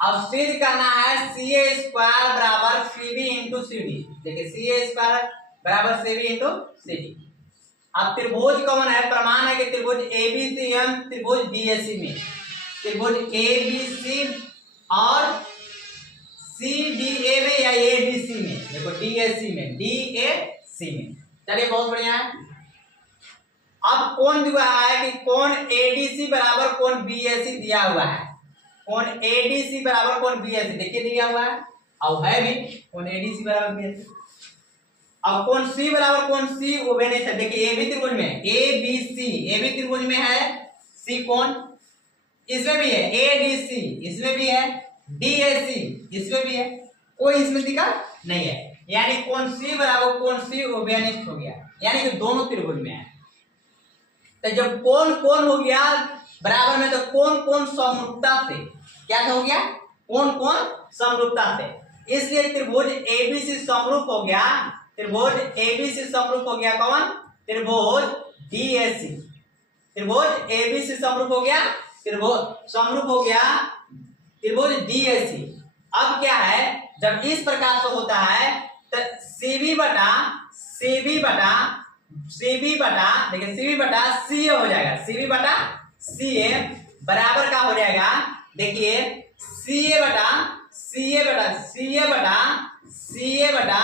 अब सिद्ध करना है सी ए स्क्वायर बराबर C B into C D. देखिए सी ए स्क्वायर बराबर C B into C D. अब त्रिभुज कौन है, प्रमाण है कि त्रिभुज एबीसी एवं त्रिभुज डीएसी में, त्रिभुज एबीसी और सी डी ए में या एबीसी में, देखो डीएसी में, डीएसी में। चलिए बहुत बढ़िया है। अब कोण दिया है कि कोण एडीसी बराबर कोण बीएसी दिया हुआ है। कोण एडीसी बराबर कोण बीएसी देखिए दिया हुआ है और है भी कोण एडीसी बराबर बीएसी। अब कोण सी बराबर कोण सी वो भी नहीं है। देखिए ए भी त्रिभुज में एबीसी, ए भी त्रिभुज में है, सी कोण इसमें भी है, एडीसी इसमें भी है, डीएसी इसमें भी है, कोई इसमें दिखा नहीं है, यानी कोण सी बराबर कोण सी वो बेनिष्ठ हो गया, यानी कि दोनों त्रिभुज में है। तो जब कोण कोण हो गया बराबर में तो कोण कोण समरूपता से क्या हो गया, कोण कोण समरूपता से, इसलिए त्रिभुज एबीसी समरूप हो गया, त्रिभुज एबीसी समरूप हो गया कौन, त्रिभुज डीएसी, त्रिभुज एबीसी समरूप हो गया, त्रिभुज समरूप हो गया त्रिभुज डीएसी। अब क्या है जब इस प्रकार से होता है तो सीबी बटा सीबी बटा सीबी बटा देखिए सीबी बटा सी हो जाएगा, सीबी बटा सी ए बराबर का हो जाएगा, देखिए सी ए बटा सी ए बटा सी ए बटा सी ए बटा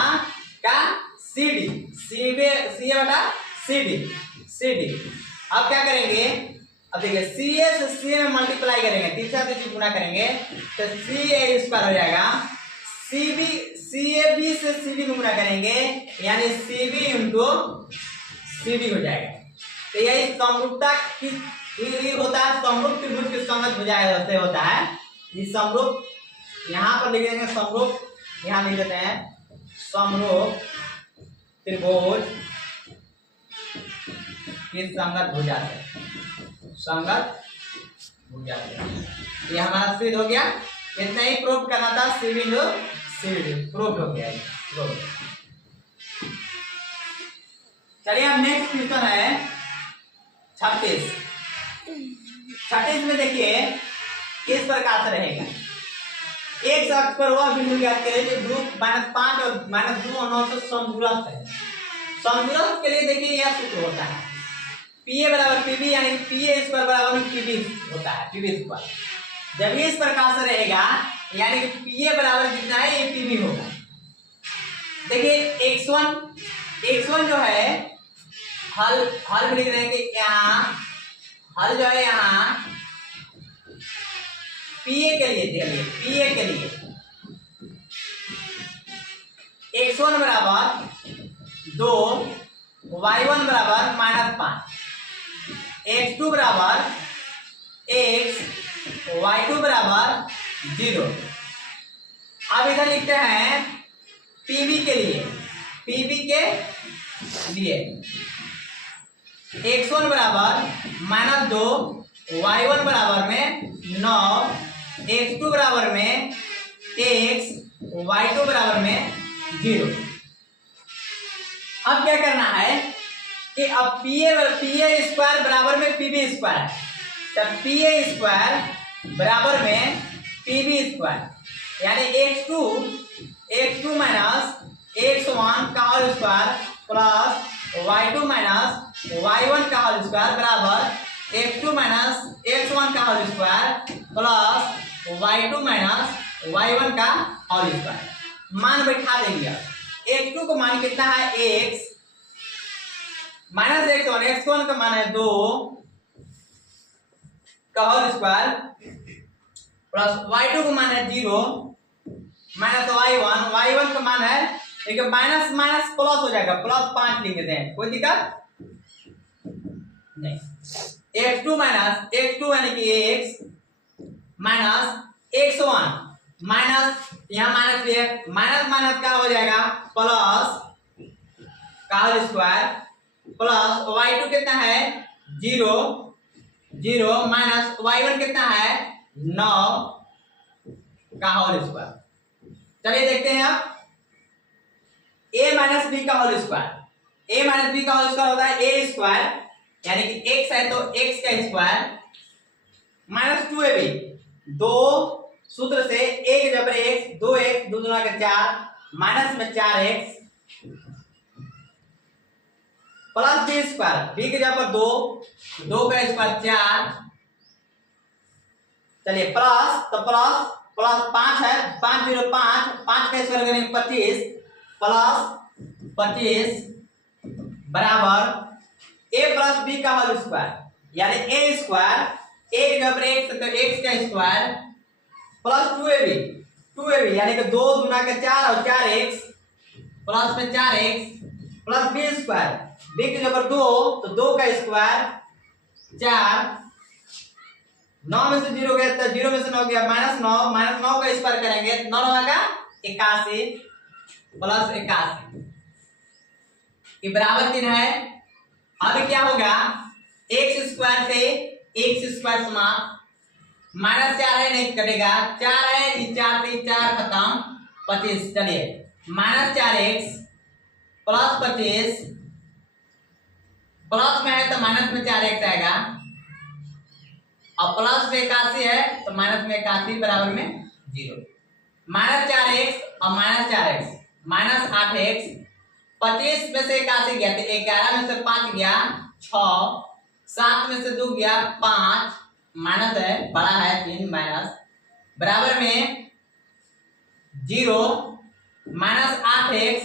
का सी डी, सी ए बटा सी डी सी डी। अब क्या करेंगे, अब देखिए सी ए से सी ए में मल्टीप्लाई करेंगे, तीसरा से गुना करेंगे तो सी ए स्क्वायर हो जाएगा, सी बी सी ए बी से सी डी में गुना करेंगे यानी C B into C D हो जाएगा। तो यही समरूपता की होता है, समरूप त्रिभुज की संगत भुजाएं से होता है। ये समरूप यहाँ पर लिख देंगे, समरूप यहाँ लिख देते हैं, समरूप त्रिभुज की संगत भुजा से, संगत भुजा से। ये हमारा सिद्ध हो गया, इतना ही प्रूफ करना था, C B C D proof हो गया। चलिए अब नेक्स्ट क्वेश्चन है 36। 36 में देखिए किस प्रकार से रहेगा, एक अक्ष पर वह बिंदु ज्ञात करें जो ग्रुप -5 और -2 और 9 से समदूरस्थ है। समदूरस्थ के लिए देखिए यह सूत्र होता है पीए बराबर पीबी, यानी पीए स्क्वायर बराबर पीबी होता है, पीबी स्क्वायर। जब ये इस प्रकार से रहेगा यानी कि पीए बराबर जितना है ये पीबी होगा। देखिए x1 जो है हल में लिख रहे हैं कि यहाँ हल जो है यहाँ पीए के लिए, पीए के लिए x1 बराबर 2, y1 बराबर -5, x2 बराबर x, y2 बराबर 0। अब इधर लिखते हैं पीबी के लिए, पीबी के लिए x1 बराबर -2, y1 बराबर में 9, x2 बराबर में x, y2 बराबर में 0। अब क्या करना है कि अब पीए स्क्वायर बराबर में पीबी स्क्वायर, तब पीए स्क्वायर बराबर में पीबी स्क्वायर, यानी x2 माइनस x1 का whole square plus y2 minus y1 का होल स्क्वायर बराबर x2 माइनस x1 का whole square plus y2 minus y1 का होल स्क्वायर। मान बैठा देंगे। x2 का मान कितना है x माइनस x1, x1 का मान है 2 का होल स्क्वायर प्लस y2 का मान है 0 माइनस y1 का मान है एक माइनस माइनस प्लस हो जाएगा, प्लस 5 लिख देते हैं, कोई दिक्कत नहीं। x2 माइनस x2 यानी कि x माइनस x1 माइनस यहाँ माइनस लिया, माइनस माइनस क्या हो जाएगा प्लस का होल स्क्वायर प्लस y2 कितना है 0 0 माइनस y1 कितना है 9 का होल स्क्वायर। चलिए देखते हैं अब a माइनस बी का whole square. a minus B का होल स्क्वायर होता है a स्क्वायर यानी कि x है तो x का स्क्वायर माइनस 2ab, दो सूत्र से a के जबर x 2x 2 दूना का 4 माइनस में 4x plus B square, B के जगह पर 2 2 का स्क्वायर 4, चलिए प्लस तो प्लस प्लस 5 है 5 0 5 5 का स्क्वायर करेंगे 25 प्लस 25 बराबर a प्लस b का होल स्क्वायर यानी a स्क्वायर a के जगह पर x तो x का स्क्वायर प्लस 2ab यानी कि 2 गुना के 4 और 4x प्लस में 4x plus B square, B की जगह 2 तो 2 का स्क्वायर 4 9 में से 0 गया तो 0 में से 9 गया माइनस 9 का स्क्वायर करेंगे 9 होगा 81 प्लस 81 ये बराबर 3 है। अब क्या होगा x स्क्वायर से x स्क्वायर समाप्त माइनस 4 है नहीं कटेगा 4 है इस 4 से 4 खत्म 25। चलिए माइनस 4x प्लस 25 प्लस में है तो माइनस में 4x आएगा और प्लस में 81 है तो माइनस में 81 बराबर में 0 माइनस 4x और माइनस 4x माइनस 8x 25 में से 81 गया तो 11 में से 5 गया 6 7 में से 2 गया 5 माइनस है बड़ा है 3 माइनस बराबर में 0 माइनस 8x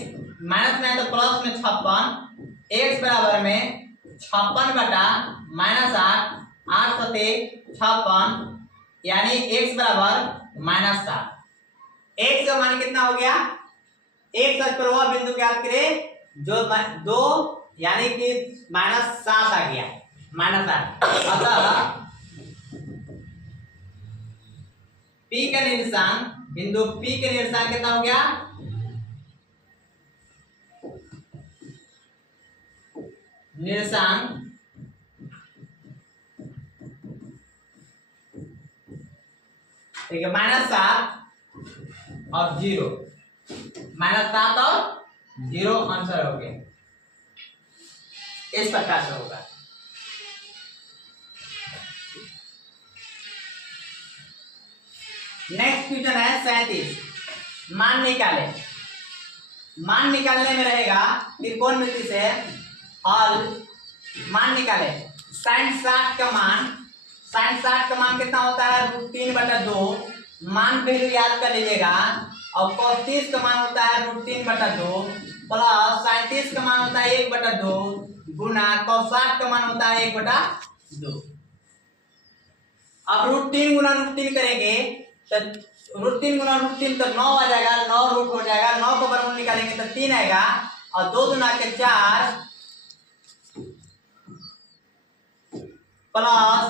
माइनस में है तो प्लस में 56 x बराबर में 56 बटा माइनस 8 सते 56 यानी x बराबर माइनस 7। x का मान कितना हो गया x अक्ष पर वह बिंदु ज्ञात करें जो 2 यानी कि माइनस 7 आ गया माइनस 8। अतः P का निर्देशांक बिंदु P के निर्देशांक कितना हो गया निर्देशांक ठीक है -7 और 0 -7 और 0 आंसर हो गया। इस प्रकार से होगा। नेक्स्ट क्वेश्चन है 37 मान निकाले। मान निकालने में रहेगा त्रिकोणमिति से हल मान निकाले। sin 60 का मान कितना होता है √3/2 मान वैल्यू याद कर लीजिएगा और cos 30 का मान होता है √3/2 प्लस sin 30 का मान होता है 1/2 गुना cos 60 का मान होता है 1/2। अब √3 गुना √3 करेंगे तो √3 गुना √3 तो 9 आ जाएगा 9 रूट हो जाएगा 9 को वर्गमूल निकालेंगे तो 3 आएगा और 2 दूना के 4 प्लस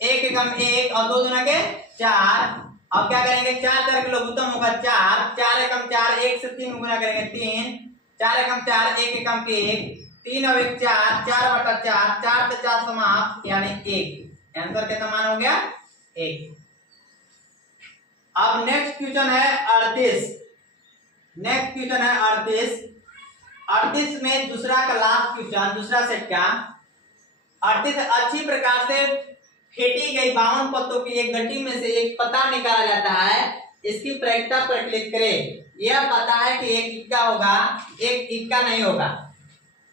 1 एकम 1 और 2 दूना के 4। अब क्या करेंगे 4 4 के लघुत्तम होगा 4 4 एकम 4 1 से 3 गुना करेंगे 3 4 एकम 4 1 एकम के 1 3 और 1 4 4/4 4 से 4 समाप्त यानी 1। आंसर कितना मान हो गया 1। अब नेक्स्ट क्वेश्चन है 38। नेक्स्ट क्वेश्चन है 38 में दूसरा का लास्ट क्वेश्चन दूसरा सेट का 38 अच्छी प्रकार से फेंटी गई 52 पत्तों की एक गड्डी में से एक पत्ता निकाला जाता है। इसकी प्रायिकता पर क्लिक करें। यह पता है कि एक इक्का होगा एक इक्का नहीं होगा।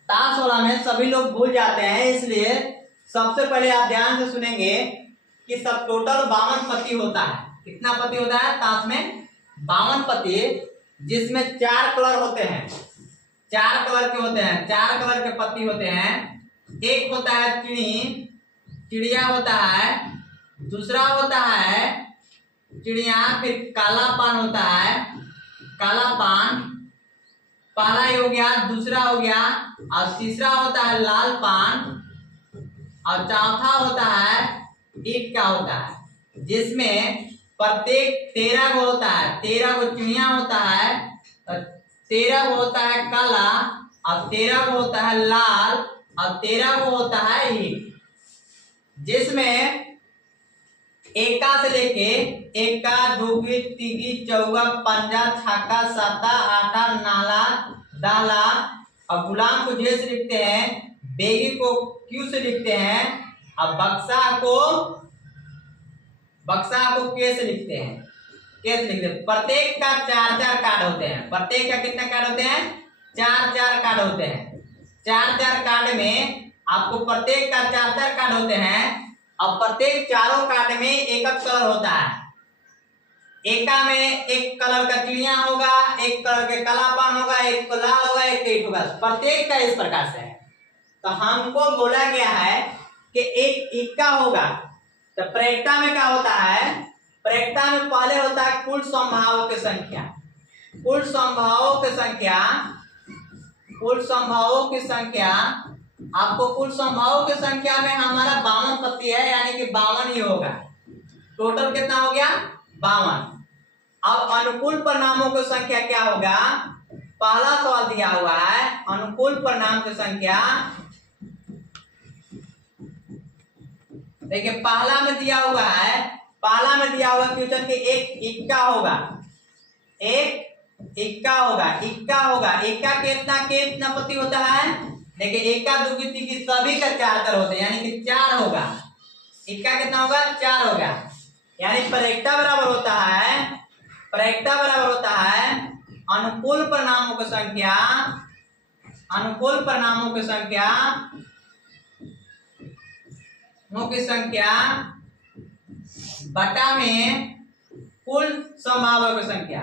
ताश वाला में सभी लोग भूल जाते हैं, इसलिए सबसे पहले आप ध्यान से सुनेंगे कि सब टोटल 52 पत्ती होता है। कितना पत्ती होता है ताश में 52 पत्ती जिसमें 4 कलर होते हैं, 4 कलर के होते हैं, 4 कलर के पत्ती होते हैं। एक होता है चिड़िया होता है, दूसरा होता है चिड़िया, फिर काला पान होता है, काला पान पहला ही हो गया, दूसरा हो गया, और तीसरा होता है लाल पान, और चौथा होता है ईट का होता है, जिसमें प्रत्येक 13 गो होता है, 13 गो चिड़िया होता है, 13 गो होता है काला, और 13 गो होता है लाल, और 13 गो होता है ईट, जिसमें एका से लेके एका, दूगी, तीगी, चौगा, पंजा, छक्का, सत्ता, आटा, नाला, डाला, और गुलाम को जे से लिखते हैं, बेगी को क्यू से लिखते हैं, और बक्सा को के से लिखते हैं, के से लिखते हैं। प्रत्येक का 4-4 कार्ड होते हैं। प्रत्येक का कितना कार्ड होते हैं? 4-4 कार्ड होते हैं। 4-4 कार्ड में आपको प्रत्येक का 4-4 कार्ड होते हैं, और प्रत्येक चारों कार्ड में एक कलर होता है। एका में एक कलर का चिड़िया होगा, एक कलर के कालापान होगा, एक को लाल होगा, एक ईट होगा। प्रत्येक का इस प्रकार से है। तो हमको बोला गया है कि एक इक्का होगा, तो प्रयोक्ता में क्या होता है? प्रयोक्ता में पहले होता है कुल संभावों की संख्या। कुल संभावों की संख्या, कुल संभावों की संख्या, आपको कुल संभावों की संख्या में हमारा 52 पत्ती है, यानी कि 52 ही होगा। टोटल कितना हो गया? 52। अब अनुकूल परिणामों की संख्या क्या होगा? पहला सवाल दिया हुआ है, अनुकूल परिणाम की संख्या। देखिए पहला में दिया हुआ है, पहला में दिया हुआ क्वेश्चन के एक इक्का होगा, एक इक्का होगा, इक्का होगा। इक्का कितना पत्ती होता है? देखिए एका, दूगी, तीगी सभी का 4 होते हैं, यानी कि 4 होगा। इक्का कितना होगा? 4 होगा। यानी प्रयोक्ता बराबर होता है, प्रयोक्ता बराबर होता है अनुकूल परिणामों की संख्या, अनुकूल परिणामों की संख्या, बटा में कुल संभावों की संख्या,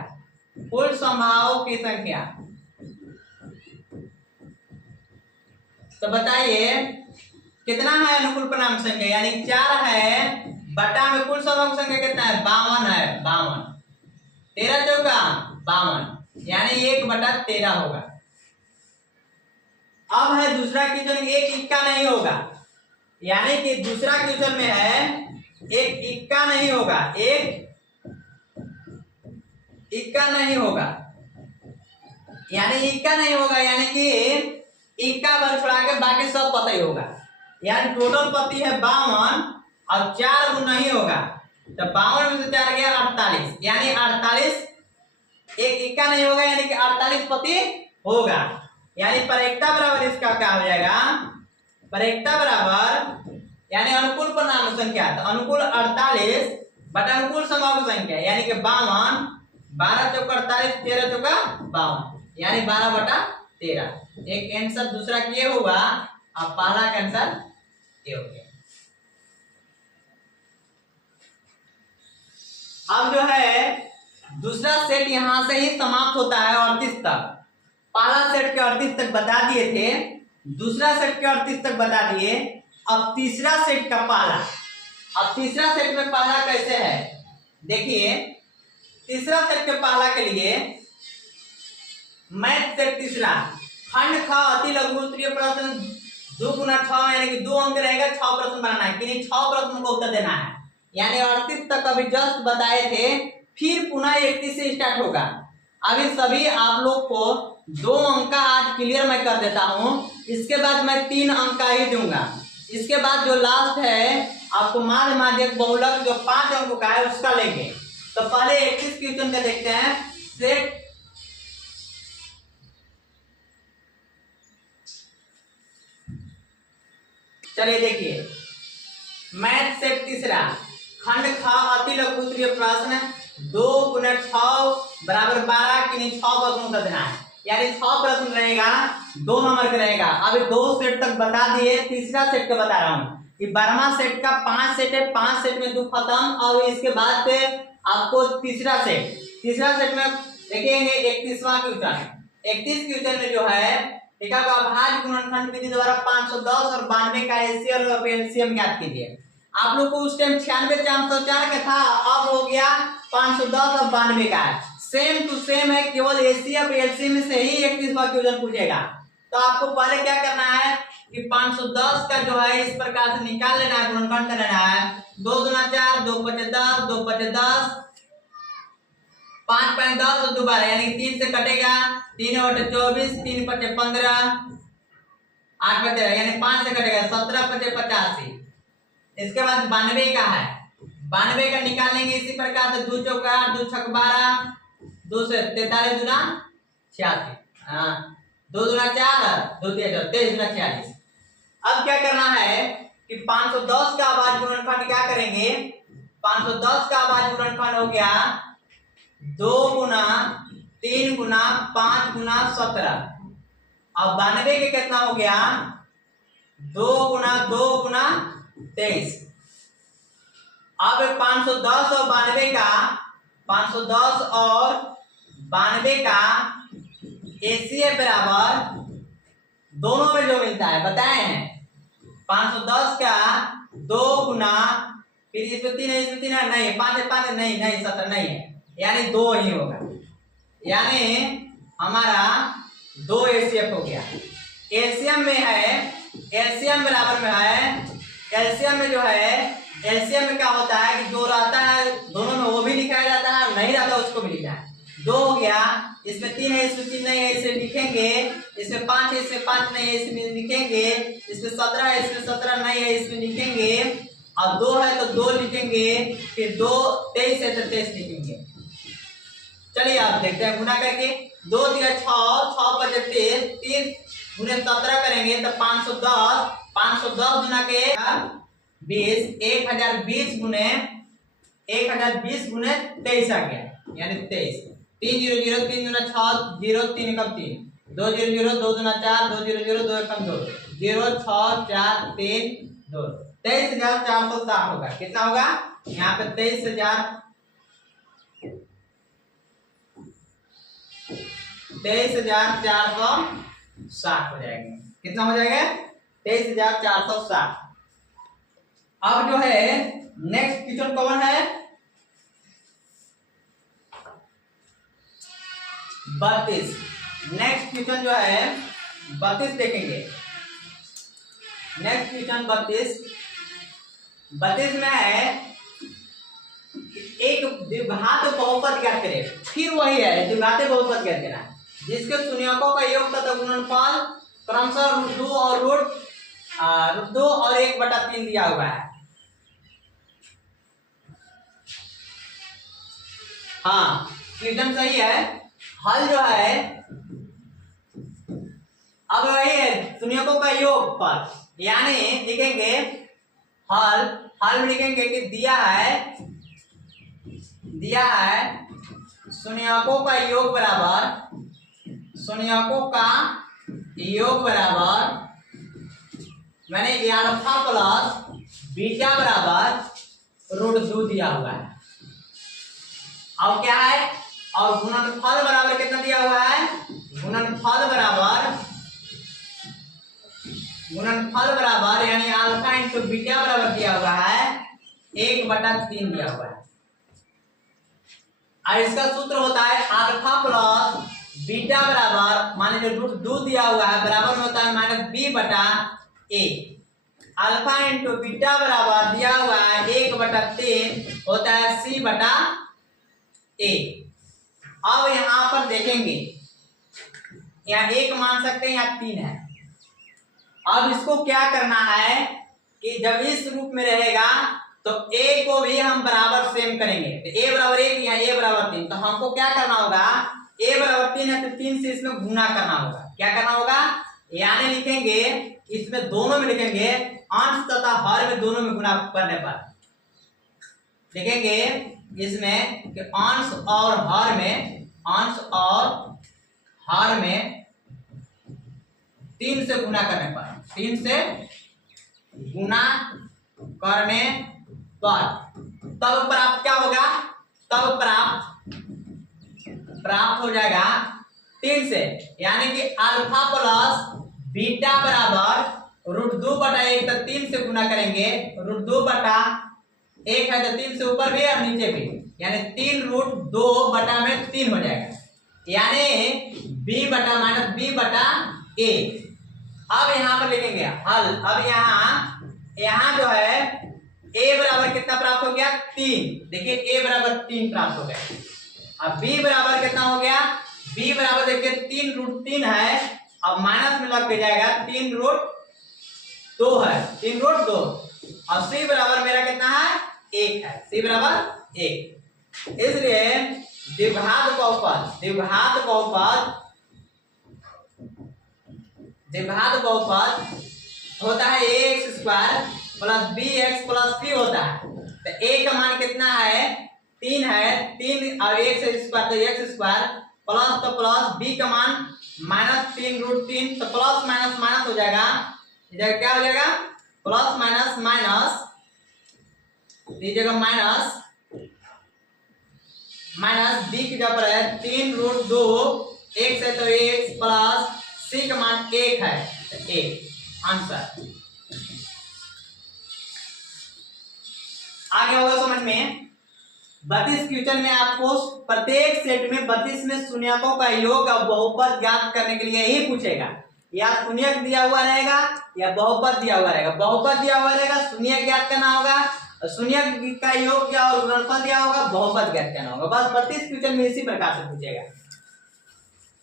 कुल संभावों की संख्या। तो बताइए कितना है अनुकूल परिणाम की संख्या? यानी 4 है, बटा में कुल संभावों की संख्या कितना है? 52 है, 52। 13 चौका 52, यानी 1/13 होगा। अब है दूसरा क्वेश्चन, एक इक्का नहीं होगा, यानी कि दूसरा क्वेश्चन में है एक इक्का नहीं होगा, एक इक्का नहीं होगा, यानी इक्का नहीं होगा, यानी कि इक्का बल छोड़ा के बाकी सब पता ही होगा। यानी टोटल पति है 52 और 4 गुना नहीं होगा, तो 52 में से 4 गया 48, यानी 48। एक इक्का नहीं होगा, यानी कि 48 पति होगा। यानी प्रयोक्ता बराबर इसका क्या हो जाएगा? प्रयोक्ता बराबर यानी अनुकूल परिणाम संख्या, तो अनुकूल 48 बटा अनुकूल संभावना संख्या, यानी कि 52, 12 चौका 48, 13 चौका 52, यानी 12/13। एक आंसर दूसरा ये हुआ, अब पहला का आंसर ये हो गया। अब जो है दूसरा सेट यहां से ही समाप्त होता है 38 तक। पहला सेट के 38 तक बता दिए थे, दूसरा सेट के 38 तक बता दिए। अब तीसरा सेट का पहला, अब तीसरा सेट में पहला कैसे है देखिए। तीसरा सेट के पहला के लिए मैथ सेट तीसरा, खंड ख अति लघु उत्तरीय प्रश्न 2 गुना 6, यानी कि 2 अंक रहेगा, 6 प्रश्न बनाना है, किन्हीं 6 प्रश्न को उत्तर देना है। यानी 38 तक अभी जस्ट बताए थे, फिर पुनः 31 से स्टार्ट होगा। अभी सभी आप लोग को 2 अंक का आज क्लियर मैं कर देता हूं, इसके बाद मैं 3 अंक का ही दूंगा। इसके बाद जो लास्ट है आपको माध्य माध्यक बहुलक जो 5 अंकों का है उसका लेंगे। तो पहले 31 क्वेश्चन का देखते हैं। सेट चलिए देखिए, मैथ सेट तीसरा, खंड ख अति लघु उत्तरीय प्रश्न 2 गुना 6 बराबर 12, किन्हीं 6 प्रश्नों का देना है, यानी 6 प्रश्न रहेगा, 2 नंबर का रहेगा। अभी 2 सेट तक बता दिए, तीसरा सेट का बता रहा हूँ कि 12वां सेट का 5 सेट है, 5 सेट में 2 खत्म। और इसके बाद आपको तीसरा सेट में देखेंगे 31वां क्वेश्चन। 31 क्वेश्चन में जो है लिखा हुआ भाज्य गुणनखंड विधि द्वारा 510 और 92 का एचसीएल और एलसीएम ज्ञात कीजिए। आप लोग को उस टाइम 96 404 का था, अब हो गया 510 और 92 का। सेम टू सेम है, केवल एचसीएल एलसीएम से ही 31वां क्वेश्चन पूछेगा। तो आपको पहले क्या करना है कि 510 का जो है इस प्रकार से निकाल लेना है, गुणनखंड लेना है। 2 दूना 4, 2 पचे 10, 2 पचे 10, 5 5 10 और दोबारा यानी 3 से कटेगा, 3 बटे 24, 3 पचे 15, 8 बचे यानी 5 से कटेगा, 17 पचे 85। इसके बाद 92 का है, 92 का निकालेंगे इसी प्रकार से। 2 चौका 8, 2 छक 12, 2 से 43 दूना 86, 2 दूना 4, 2 23 दूना 46। अब क्या करना है कि 510 का अभाज्य गुणनखंड क्या करेंगे, 510 का अभाज्य गुणनखंड हो गया 2 गुना 3 गुना 5 गुना 17। अब 92 के कितना हो गया 2 गुना 2 गुना 23। अब 510 और 92 का 510 और 92 का एसीएफ बराबर दोनों में जो मिलता है बताए हैं। 510 का 2 गुना फिर इसमें 3 है, इसमें 3 है नहीं, 5 है 5 है नहीं नहीं 17 नहीं है, यानी 2 ही होगा, यानी हमारा 2 एचसीएफ हो गया। एलसीएम में है, एलसीएम बराबर में है, एलसीएम में जो है एलसीएम में क्या होता है कि 2 रहता है दोनों में, वो भी लिखाया जाता है, नहीं रहता उसको भी लिखा है। 2 हो गया, इसमें 3 है इसमें 3 नहीं है इसे लिखेंगे, इसमें 5 है इसमें 5 नहीं है इसमें लिखेंगे, इसमें 17 है इसमें 17 नहीं है इसमें लिखेंगे, और 2 है तो 2 लिखेंगे, फिर 2 23 है तो 23 लिखेंगे। चलिए आप देखते हैं गुना करके। 2 दिया 6, 6 बचे 23, 30 गुने 17 करेंगे तो 510, 510 गुना के 20, 1020 गुने 1020 गुने 23 आ गया, यानी 23। 3 0 0 3 दूना 6 0 3 कम 3, 2 0 0 2 दूना 4, 2 0 0 2 कम 2, 0 6 4 3 2, 23,460 होगा। कितना होगा यहाँ पे 23,460 हो जाएगा। कितना हो जाएगा 23,460। अब जो है नेक्स्ट क्वेश्चन कौन है 32। नेक्स्ट क्वेश्चन जो है 32 देखेंगे। नेक्स्ट क्वेश्चन 32 में है एक द्विघात बहुपद ज्ञात करें। फिर वही है द्विघात बहुपद ज्ञात करना, जिसके शून्यकों का योग तथा गुणनफल क्रमशः √2 और √2 और 1/3 दिया हुआ है। हाँ क्वेश्चन सही है। हल जो है अब वही है शून्यकों का योग पर, यानी लिखेंगे हल में लिखेंगे कि दिया है शून्यकों का योग बराबर मैंने अल्फा प्लस बीटा बराबर √2 दिया हुआ है। अब क्या है और गुणनफल बराबर कितना दिया हुआ है, गुणनफल बराबर यानी अल्फा इंटू बीटा बराबर दिया हुआ है 1/3 दिया हुआ है। और इसका सूत्र होता है अल्फा प्लस बीटा बराबर मान लीजिए √2 दिया हुआ है बराबर में होता है -b/a। अल्फा इंटू बीटा बराबर दिया हुआ है 1/3 होता है c/a। अब यहां पर देखेंगे यहाँ 1 मान सकते हैं, यहाँ 3 है। अब इसको क्या करना है कि जब इस रूप में रहेगा तो a को भी हम बराबर सेम करेंगे। तो a बराबर 1 यहाँ a बराबर 3, तो हमको क्या करना होगा a बराबर 3 है तो 3 से इसमें गुना करना होगा। क्या करना होगा यानी लिखेंगे इसमें दोनों में लिखेंगे अंश तथा हर में दोनों में गुना करने पर लिखेंगे इसमें कि अंश और हर में 3 से गुना करने पर, 3 से गुना करने पर तब प्राप्त क्या होगा, तब प्राप्त प्राप्त हो जाएगा 3 से, यानी कि अल्फा प्लस बीटा बराबर √2/1, तो 3 से गुना करेंगे, √2/1 है तो 3 से ऊपर भी और नीचे भी, यानी 3√2/3 हो जाएगा, यानी b/-b/a। अब यहाँ पर लिखेंगे हल। अब यहाँ जो है a बराबर कितना प्राप्त हो गया 3, देखिए a बराबर 3 प्राप्त हो गया। अब b बराबर कितना हो गया, b बराबर देखिए 3√3 है, अब माइनस में लग के जाएगा 3√2 है, 3√2, और c बराबर मेरा कितना है 1 है, c बराबर 1। इसलिए द्विघात बहुपद होता है ax² plus bx plus c होता है। तो a का मान कितना है 3 है, 3 और x² तो x² प्लस तो प्लस, b का मान -3√3, तो प्लस माइनस माइनस हो जाएगा, इधर क्या हो जाएगा प्लस माइनस माइनस, दीजिएगा माइनस b की जगह पर है 3√2, x है तो x प्लस c का मान 1 है, तो 1 आंसर। आगे होगा समझ में। 32 क्वेश्चन में आपको प्रत्येक सेट में 32 में शून्यकों का योग और बहुपद ज्ञात करने के लिए ही पूछेगा, या शून्यक दिया हुआ रहेगा या बहुपद दिया हुआ रहेगा। बहुपद दिया हुआ रहेगा, शून्यक ज्ञात करना होगा, शून्यक का योग क्या और गुणनफल दिया होगा, बहुपद ज्ञात करना होगा। बस 32 क्वेश्चन में इसी प्रकार से पूछेगा।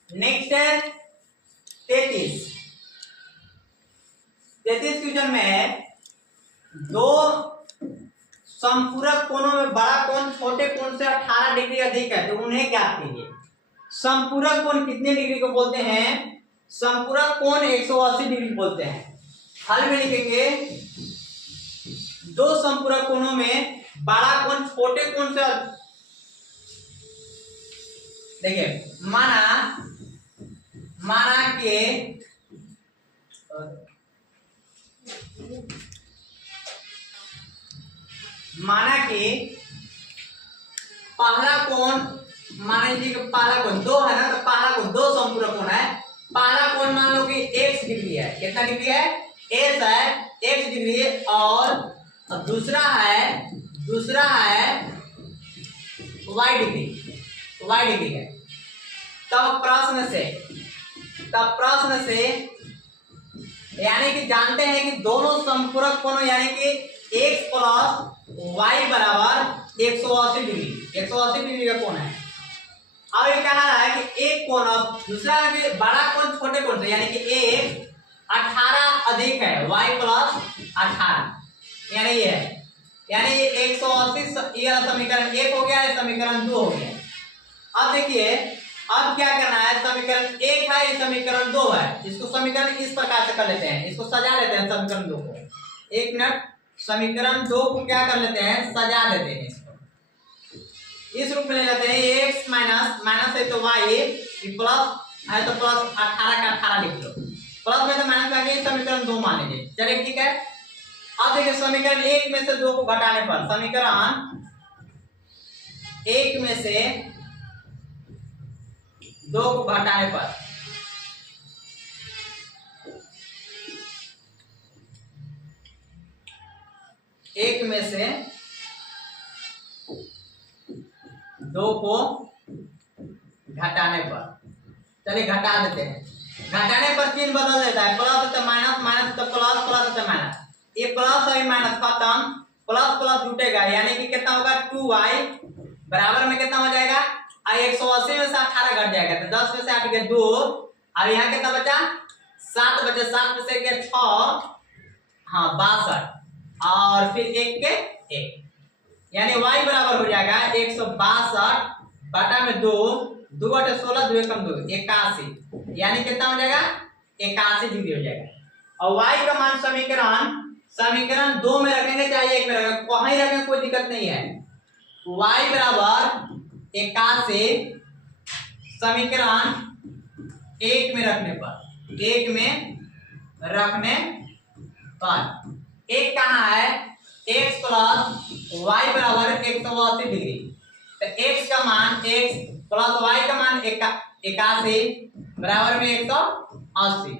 नेक्स्ट है 33 क्वेश्चन में दो समपूरक कोणों में बड़ा कोण छोटे कोण से 18 डिग्री अधिक है, तो उन्हें ज्ञात कीजिए। समपूरक कोण कितने डिग्री को बोलते हैं, समपूरक कोण 180 डिग्री बोलते हैं। हल में लिखेंगे दो समपूरक कोणों में बड़ा कोण छोटे कोण से, देखिए माना कि पहला कोण, मान लीजिए कि पहला कोण 2 है ना, तो पहला कोण 2 समपूरक कोण है। पहला कोण मान लो कि x डिग्री है, कितना डिग्री है s है, x डिग्री, और दूसरा है y डिग्री है। तब प्रश्न से यानी कि जानते हैं कि दोनों समपूरक कोण यानी कि x प्लस y बराबर 180 डिग्री का कोण है। अब ये कह रहा है कि एक कोण और दूसरा है बड़ा कोण छोटे कोण से, यानी कि x 18 अधिक है y प्लस 18, यानी ये है, यानी ये 180, ये समीकरण 1 हो गया, समीकरण 2 हो गया। अब देखिए अब क्या करना है, समीकरण 1 है, ये समीकरण 2 है, इसको समीकरण इस प्रकार से कर लेते हैं, इसको सजा लेते हैं समीकरण 2 को। एक मिनट, समीकरण 2 को क्या कर लेते हैं, सजा देते हैं, इसको इस रूप में ले लेते हैं। x माइनस है तो y, प्लस है तो प्लस 18 का 18 लिख लो, प्लस में तो माइनस करके समीकरण 2 मान लीजिए। चलिए ठीक है। अब देखिए समीकरण 1 में से 2 को घटाने पर, समीकरण 1 में से 2 को घटाने पर एक में से 2 को घटाने पर, चलिए घटा देते हैं। घटाने पर चिन्ह बदल देता है, प्लस तो माइनस, माइनस तो प्लस, प्लस तो माइनस, ये प्लस और माइनस खत्म, प्लस प्लस जुटेगा, यानी कि कितना होगा 2y बराबर में कितना हो जाएगा, 180 में से 18 घट जाएगा, तो 10 में से 8 गया 2, अब यहाँ कितना बचा 7 बचा, 7 में से गया 6, हाँ 62, और फिर 1 के 1, यानी y बराबर हो जाएगा 162 बटा में 2, 2 बटे 16, 2 कम 2, 81, यानी कितना हो जाएगा 81 डिग्री हो जाएगा। और y का मान समीकरण 2 में रखेंगे चाहे 1 में रखेंगे, कहीं रखेंगे कोई दिक्कत नहीं है। y बराबर 81 समीकरण 1 में रखने पर, 1 में रखने पर एक कहाँ है, x प्लस y बराबर 180 डिग्री, तो x का मान x प्लस y का मान 81 बराबर में 180।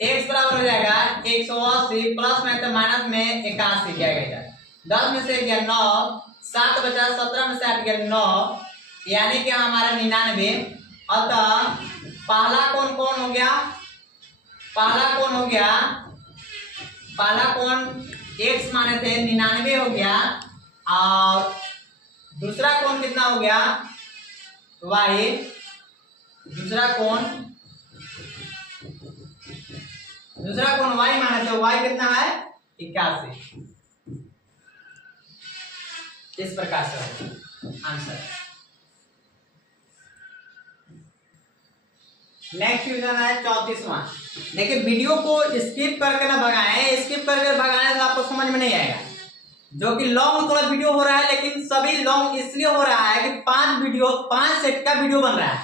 x बराबर हो जाएगा 180 प्लस में तो माइनस में 81 क्या गया 10 में से गया 9, 7 बचा 17 में से हट गया 9, यानी कि हमारा 99। अतः पहला कोण कौन हो गया, पहला कोण हो गया, पहला कोण x माने थे 99 हो गया और दूसरा कोण कितना हो गया y, दूसरा कोण y माने थे y कितना है 81। इस प्रकार से आंसर। नेक्स्ट क्वेश्चन है 34वां। देखिए वीडियो को स्किप करके ना भगाएं, स्किप करके भगाने से आपको समझ में नहीं आएगा। जो कि लॉन्ग थोड़ा वीडियो हो रहा है, लेकिन सभी लॉन्ग इसलिए हो रहा है कि 5 सेट का वीडियो बन रहा है,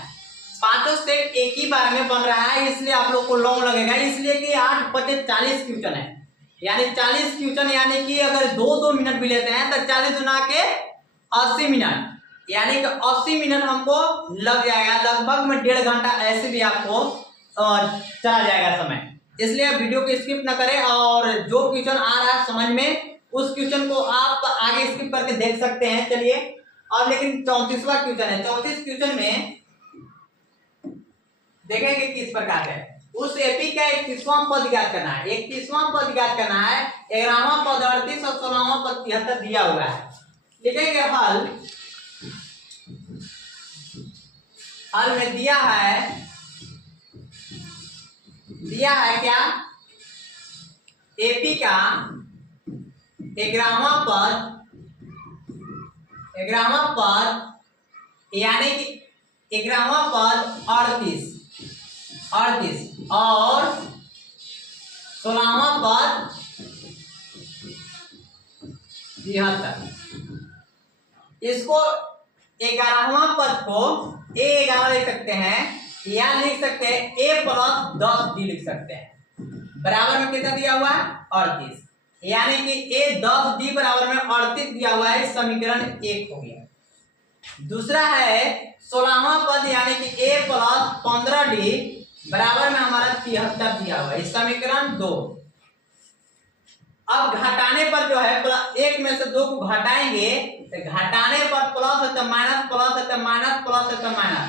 5 सेट एक ही बार में बन रहा है, इसलिए आप लोग को लॉन्ग लगेगा। इसलिए कि 8 बचे 40 क्वेश्चन है, यानी 40 क्वेश्चन, यानी कि अगर 2-2 मिनट भी लेते हैं तो 40 गुना के 80 मिनट, यानी कि 80 मिनट हमको लग जाएगा, लगभग में 1.5 घंटा ऐसे भी आपको चला जाएगा समय। इसलिए वीडियो को स्किप ना करें और जो क्वेश्चन आ रहा है समझ में उस क्वेश्चन को आप आगे स्किप करके देख सकते हैं। चलिए अब लेकिन 34वां क्वेश्चन है। 34 क्वेश्चन में देखेंगे किस प्रकार है। उस एपी का 31वां पद ज्ञात करना है, 31वां पद ज्ञात करना है, 11वां पद 38 और 16वां पद 73 दिया हुआ है। लिखेंगे हल, हल में दिया है क्या, एपी का 11वां पद यानी कि 11वां पद 38 और 16वां पद 73। इसको 11वां पद को A11 लिख सकते हैं या लिख सकते हैं A प्लस 10D लिख सकते हैं। बराबर में कितना दिया हुआ है 38, यानी कि A 10D बराबर में 38 दिया हुआ है, समीकरण 1 हो गया। दूसरा है 16वां पद यानी कि A प्लस 15D बराबर में हमारा 73 दिया हुआ है, समीकरण 2। अब घटाने पर जो है एक में से 2 को घटाएंगे तो घटाने पर प्लस है तो माइनस, प्लस है तो माइनस, प्लस है तो माइनस,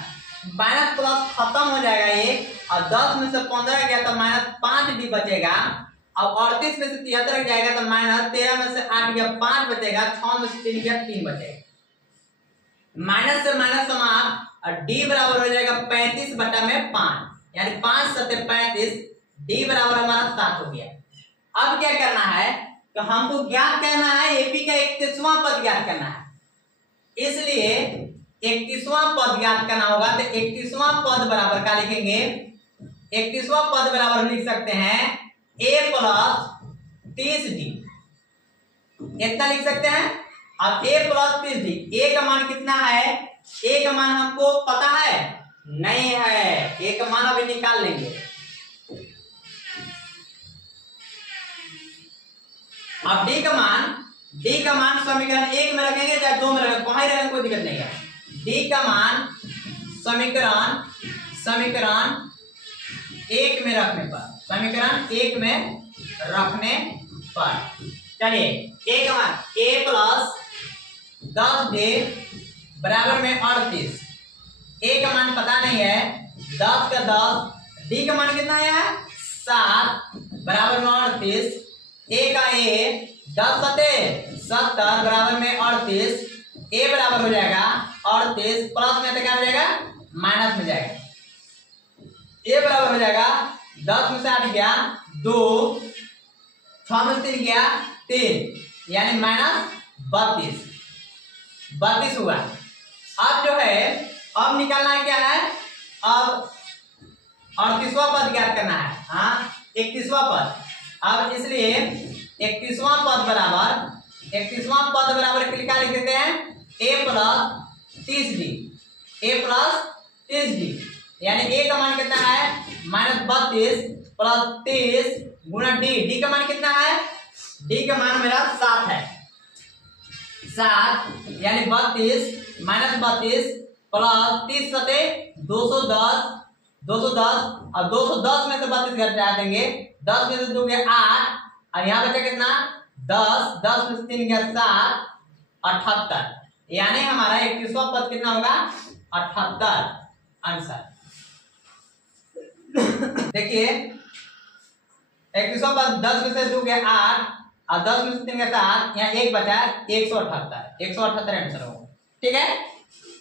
माइनस प्लस खत्म हो जाएगा ये, और 10 में से 15 गया तो माइनस 5D बचेगा, अब 38 में से 73 जाएगा तो माइनस, 13 में से 8 गया 5 बचेगा, 6 में से 3 गया 3 बचेगा, माइनस से माइनस समाप्त, और D बराबर हो जाएगा 35/5, यानी 5 7 35, D बराबर हमारा 7 हो गया। अब क्या करना है तो हमको ज्ञात करना है एपी का 31वां पद ज्ञात करना है, इसलिए 31वां पद ज्ञात करना होगा। तो 31वां पद बराबर क्या लिखेंगे, 31वां पद बराबर लिख सकते हैं A प्लस 30D, इतना लिख सकते हैं। अब A प्लस 30D, A का मान कितना है, A का मान हमको पता है नहीं है, A का मान अभी निकाल लेंगे। अब D का मान समीकरण 1 में रखेंगे चाहे 2 में रखेंगे, वहां रखेंगे कोई दिक्कत नहीं है। D का मान समीकरण 1 में रखने पर, समीकरण 1 में रखने पर चलिए A का मान A प्लस 10D बराबर में 38, A का मान पता नहीं है, 10 का 10, D का मान कितना आया है 7 बराबर में 38, A का A 10 7 70 बराबर में 38, A बराबर हो जाएगा 38 प्लस में तो क्या हो जाएगा माइनस में जाएगा, A बराबर हो जाएगा 10 में से 8 गया 2, 6 में से 3 गया 3, यानी माइनस 32 हुआ। अब जो है अब निकालना है क्या है, अब 38वां पद ज्ञात करना है, हाँ 31वां पद। अब इसलिए 31वां पद बराबर क्या लिख देते हैं A प्लस 30D, यानी A का मान कितना है -32 प्लस 30 गुणा D का मान कितना है, D का मान मेरा 7 है, 7 यानी 32 -32 प्लस 30 सते 210 और 210 में से 32 घटा देंगे, 10 में से 2 गया 8 और यहाँ बचा कितना 10 में से 3 गया 7, 78। यानी हमारा 21वां पद कितना होगा 78 आंसर। देखिए 21वां पद 10 में से 2 गया 8 और 10 में से 3 गया 7, यहाँ 1 बचा 178 आंसर होगा। ठीक है,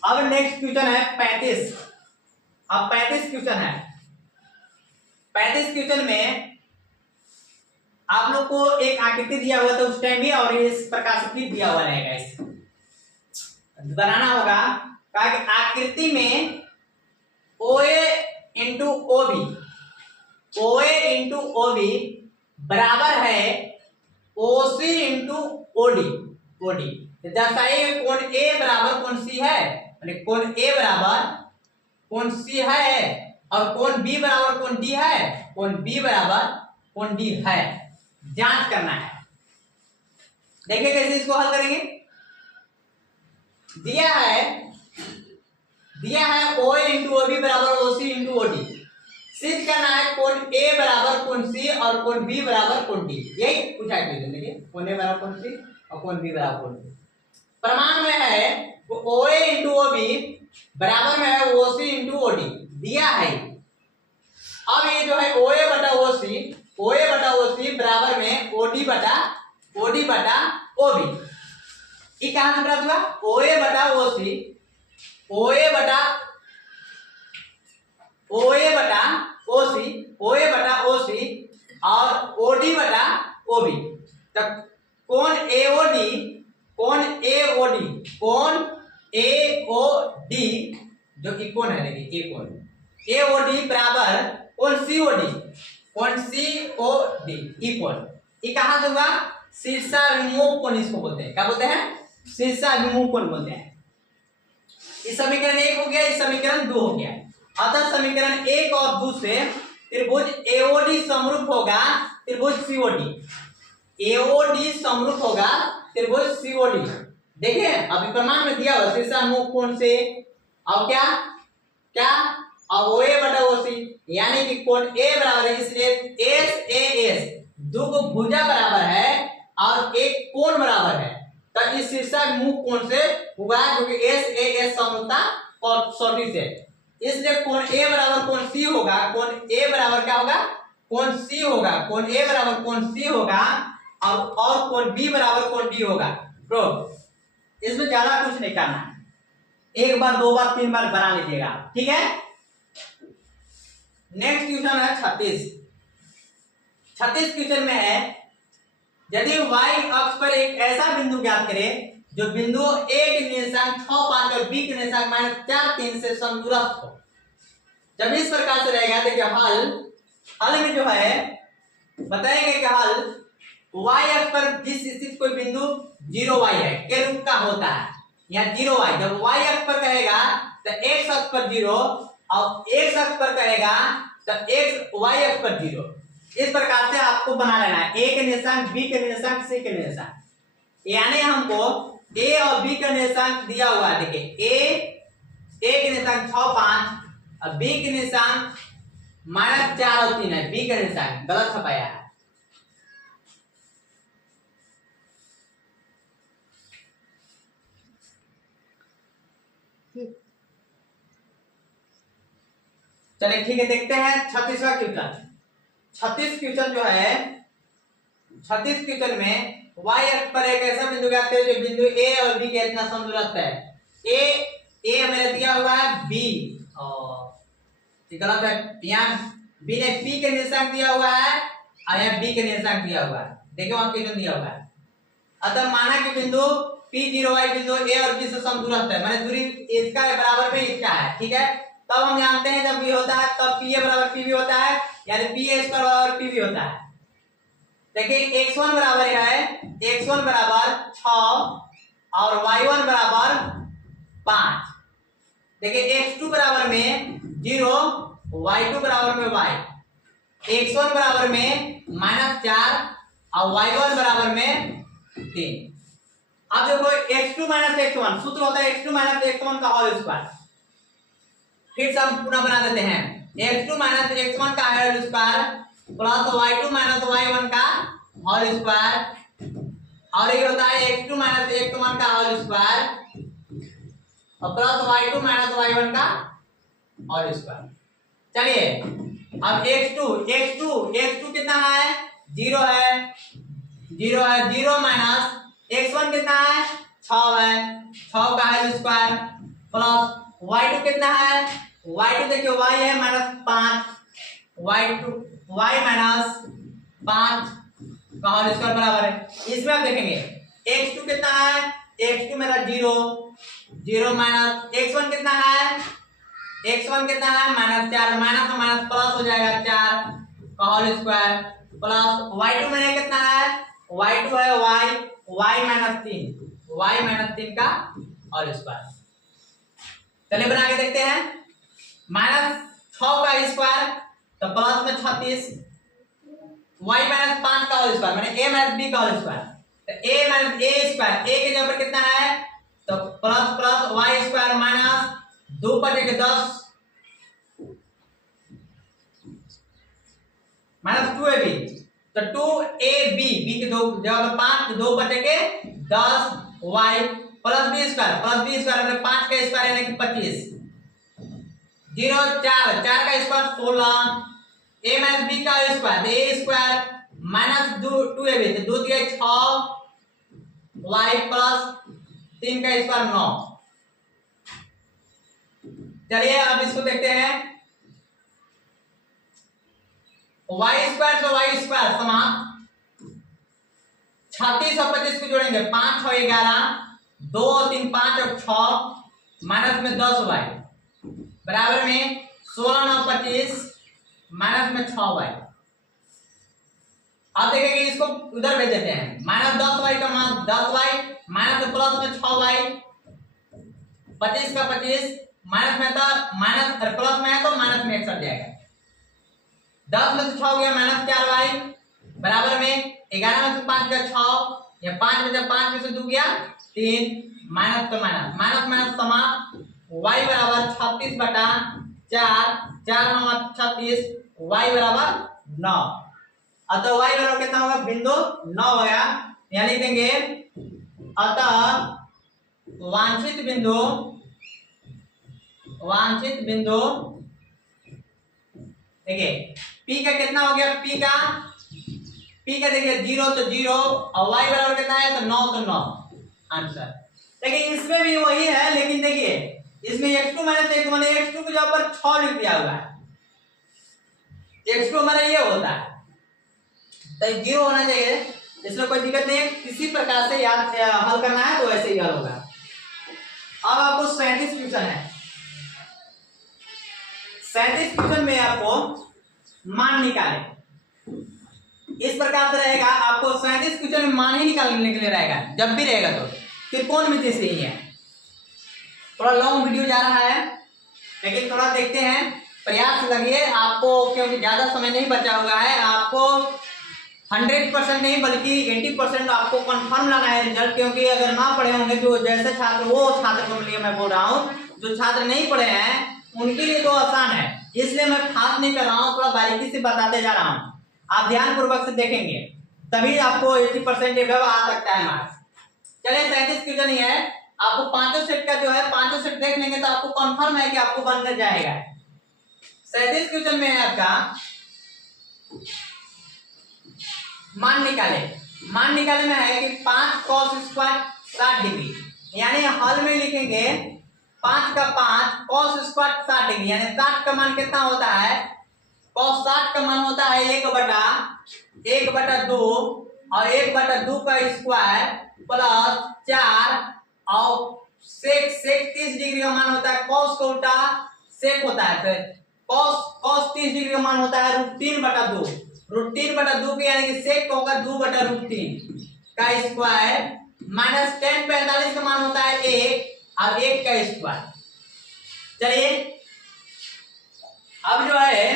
अब नेक्स्ट क्वेश्चन है 35। अब 35 क्वेश्चन है। 35 क्वेश्चन में आप लोग को एक आकृति दिया हुआ था उस टाइम भी, और इस प्रकार से क्लिप दिया हुआ रहेगा, इस बनाना होगा। कहा कि आकृति में OA इंटू OB बराबर है OC इंटू OD। दर्शाइए कोण A बराबर कोण C है, यानी कोण A बराबर कोण C है और कोण B बराबर कोण D है, कोण B बराबर कोण D है। जांच करना है। देखिए कैसे इसको हल करेंगे। दिया है OA इंटू OB बराबर OC इंटू OD। सिद्ध करना है कोण A बराबर कोण C और कोण B बराबर कोण D। यही पूछा है क्वेश्चन। देखिए कोण A बराबर कोण C और कोण B बराबर कोण D। प्रमाण में है OA इंटू OB बराबर में है OC इंटू OD दिया है। अब ये जो है OA बटा OC बराबर में OD बटा OB। ये कहां से प्राप्त हुआ? OA बटा OC और OD बटा OB। तो कोण AOD जो कि कोण है, देखिए ये कोण AOD बराबर कोण COD ई कोण। ये कहां से हुआ? शीर्षाभिमुख कोण इसको बोलते हैं। क्या बोलते हैं? शीर्षाभिमुख कोण बोलते हैं। इस समीकरण 1 हो गया, इस समीकरण 2 हो गया। अतः समीकरण 1 और 2 से त्रिभुज AOD समरूप होगा त्रिभुज COD। AOD समरूप होगा त्रिभुज COD। देखिए अभी प्रमाण में दिया हुआ शीर्षाभिमुख कोण से और क्या और OA बटा OC, यानी कि कोण A बराबर है, इसलिए SAS दो को भुजा बराबर है और एक कोण बराबर है। तो इस शीर्षाभिमुख कोण से हुआ क्योंकि SAS समरूपता और सौटी से, इसलिए कोण A बराबर कोण C होगा। कोण A बराबर क्या होगा? कोण C होगा। कोण A बराबर कोण C होगा और कोण B बराबर कोण D होगा। तो इसमें ज्यादा कुछ नहीं करना है, एक बार 2 बार 3 बार बना लीजिएगा। ठीक है, नेक्स्ट क्वेश्चन है 36 क्वेश्चन में है यदि y अक्ष पर एक ऐसा बिंदु ज्ञात करें जो बिंदु A के निर्देशांक 6, 5 और B के निर्देशांक -4, 3 से समदूरस्थ हो। जब इस प्रकार से रहेगा, देखिए हल में जो है बताएंगे कि हल y अक्ष पर जिस स्थित कोई बिंदु 0y है के रूप का होता है। यहाँ 0y जब y अक्ष पर कहेगा तो x अक्ष पर 0 और x अक्ष पर कहेगा तो y अक्ष पर 0। इस प्रकार से आपको बना लेना है। A के निर्देशांक, B के निर्देशांक, C के निर्देशांक, यानी हमको A और B का निर्देशांक दिया हुआ है। देखिए A के निर्देशांक 6, 5 और B के निर्देशांक -4 और 3 है। B का निर्देशांक गलत छपाया है। चलिए ठीक है, देखते हैं 36वां क्वेश्चन। 36 क्वेश्चन जो है 36 क्वेश्चन में y अक्ष पर एक ऐसा बिंदु ज्ञात करें जो बिंदु A और B के इतना समदूरस्थ है। A हमें दिया हुआ है B और गलत है। यहाँ B ने P के निर्देशांक दिया हुआ है और यहाँ B के निर्देशांक दिया हुआ है। देखिए वहां क्वेश्चन दिया हुआ है। अतः माना कि बिंदु P0y बिंदु A और B से समदूरस्थ है, माने दूरी इसका बराबर में इसका है। ठीक है, तब हम जानते हैं जब ये होता है तब PA बराबर PB होता है, यानी PA स्क्वायर बराबर PB होता है। देखिए x1 बराबर है x1 बराबर 6 और y1 बराबर 5। देखिए x2 बराबर में 0, y2 बराबर में y, x1 बराबर में -4 और y1 बराबर में 3। अब देखो x2 माइनस x1 सूत्र होता है x2 माइनस x1 का होल स्क्वायर। फिर से हम पुनः बना देते हैं x2 माइनस x1 का whole square plus y2 minus y1 का होल स्क्वायर, और ये होता है x2 माइनस x1 का होल स्क्वायर और प्लस y2 माइनस y1 का होल स्क्वायर। चलिए अब x2 कितना है 0 है 0 माइनस x1 कितना है 6 है 6 का होल स्क्वायर प्लस y2 कितना है y2 देखिए y है माइनस 5 y माइनस 5 का होल स्क्वायर बराबर है। इसमें आप देखेंगे x2 कितना है x2 मेरा 0 माइनस x1 कितना है माइनस 4 माइनस तो माइनस प्लस हो जाएगा 4 का होल स्क्वायर प्लस y2 मेरा कितना है y2 है y माइनस 3 का होल स्क्वायर। चलिए बना के देखते हैं माइनस 6 का स्क्वायर तो प्लस में 36 y माइनस 5 का होल स्क्वायर माने a माइनस b का होल स्क्वायर तो a minus a square a के जगह पर कितना है तो प्लस y स्क्वायर माइनस 2 बटे के 10 माइनस 2ab तो 2ab b के दो जगह पर 5 2 बटे के 10 y प्लस b स्क्वायर मतलब 5 का स्क्वायर यानी कि 25 0 4 का स्क्वायर 16 a माइनस b का square a square minus 2ab तो 2 दिया 6 y प्लस 3 का स्क्वायर 9। चलिए अब इसको देखते हैं y स्क्वायर से y स्क्वायर समाप्त 36 और 25 को जोड़ेंगे 5 और 11 2 और 3 5 और 6 माइनस में 10 y बराबर में 16 और 25 माइनस में 6 y। अब देखेंगे इसको उधर भेज देते हैं माइनस 10 y का मान 10 y माइनस प्लस में 6 y 25 का 25 माइनस में था माइनस प्लस में है तो माइनस में 1 सट जाएगा 10 में से 6 हो गया माइनस 4y बराबर में 11 में से 5 गया 6 या 5 में से 5 में से 2 गया 3 माइनस तो माइनस समाप्त y बराबर 36 बटा 4 4 9 36 y बराबर 9 अतः y बराबर कितना होगा बिंदु 9 होगा। यहाँ लिख देंगे अतः वांछित बिंदु देखिए p का कितना हो गया p का देखिए 0 तो 0 और y बराबर कितना है तो 9 तो 9 आंसर। देखिए इसमें भी वही है लेकिन देखिए इसमें x2 माइनस x1 x2 के जगह पर 6 लिख दिया हुआ है x2 हमारा ये होता है तो 0 होना चाहिए इसमें कोई दिक्कत नहीं है किसी प्रकार से याद हल करना है तो ऐसे ही हल होगा। अब आपको 37 क्वेश्चन है 37 क्वेश्चन में आपको मान निकाले इस प्रकार से रहेगा आपको 37 क्वेश्चन में मान ही निकालने के लिए रहेगा जब भी रहेगा तो त्रिकोणमिति से ही है। थोड़ा लॉन्ग वीडियो जा रहा है लेकिन थोड़ा देखते हैं प्रयास लगिए आपको क्योंकि ज्यादा समय नहीं बचा हुआ है आपको 100% नहीं बल्कि 80% आपको कंफर्म लाना है रिजल्ट क्योंकि अगर ना पढ़े होंगे तो जैसे छात्र वो छात्र को लिए मैं बोल रहा हूँ जो छात्र नहीं पढ़े हैं उनके लिए तो आसान है इसलिए मैं खास नहीं कर रहा हूँ थोड़ा बारीकी से बताते जा रहा हूँ आप ध्यान पूर्वक से देखेंगे तभी आपको 80% आ सकता है मार्क्स। चलिए 37 क्वेश्चन ही है आपको पांचों सेट का जो है पांचों सेट देख लेंगे तो आपको कंफर्म है कि आपको बनने जाएगा। 37 क्वेश्चन में है आपका मान निकाले में है कि 5 cos स्क्वायर 60 डिग्री यानी हल में लिखेंगे 5 का 5 cos स्क्वायर 60 डिग्री यानी 60 का मान कितना होता है cos 60 का मान होता है 1/2 और 1/2 का स्क्वायर प्लस 4 और sec 30 डिग्री का मान होता है cos का उल्टा sec होता है तो cos 30 डिग्री का मान होता है √3/2 √3/2 के यानी कि sec का होगा 2/√3 का स्क्वायर माइनस tan 45 का मान होता है 1 और 1 का स्क्वायर। चलिए अब जो है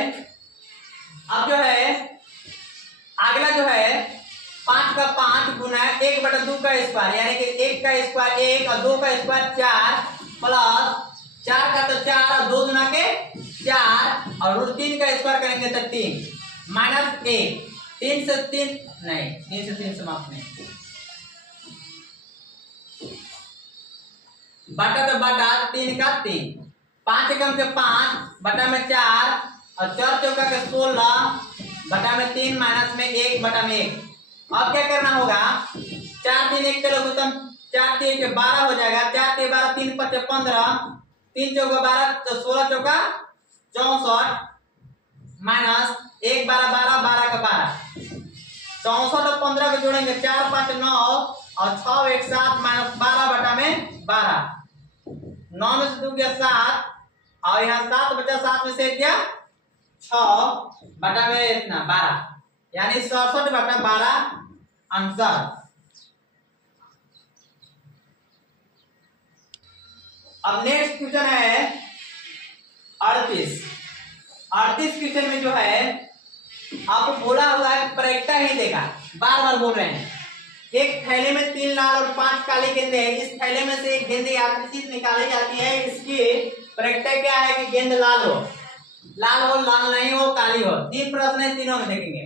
अगला जो है 5 का 5 गुना 1/2 का स्क्वायर, यानी कि 1 का स्क्वायर 1 और 2 का स्क्वायर 4 प्लस 4 का तो 4 और 2 गुना के 4 और 3 का स्क्वायर करेंगे तो 3 माइनस 1, 3 से 3 नहीं, 3 से 3 समाप्त नहीं, बटा तो बटा 3 का 3, 5 एकम के 5 बटा में 4 और 4 चौका के 16 बटा में 3 माइनस में 1 बटा में 1। अब क्या करना होगा, 4 3 1 चलो तो 4 3 के 12 हो जाएगा, 4 3 12 3 5 15 3 चौका 12 तो 16 चौका 64 माइनस 1 12 12 12 का 12 64 और 15 को जोड़ेंगे 4 5 9 और 6 1 7 माइनस 12 बटा में 12, 9 में से 2 गया 7 और यहाँ 7 बचा, 7 में से क्या 6 बटा में इतना 12, यानी 67 बटा 12 आंसर। अब नेक्स्ट क्वेश्चन है 38 क्वेश्चन में जो है आपको बोला हुआ है प्रायिकता ही देगा, बार बार बोल रहे हैं। एक थैले में 3 लाल और 5 काली गेंदे हैं, इस थैले में से एक गेंद यादृच्छिक निकाली जाती है, इसकी प्रायिकता क्या है कि गेंद लाल हो, लाल नहीं हो, काली हो। 3 प्रश्न है, तीनों में देखेंगे।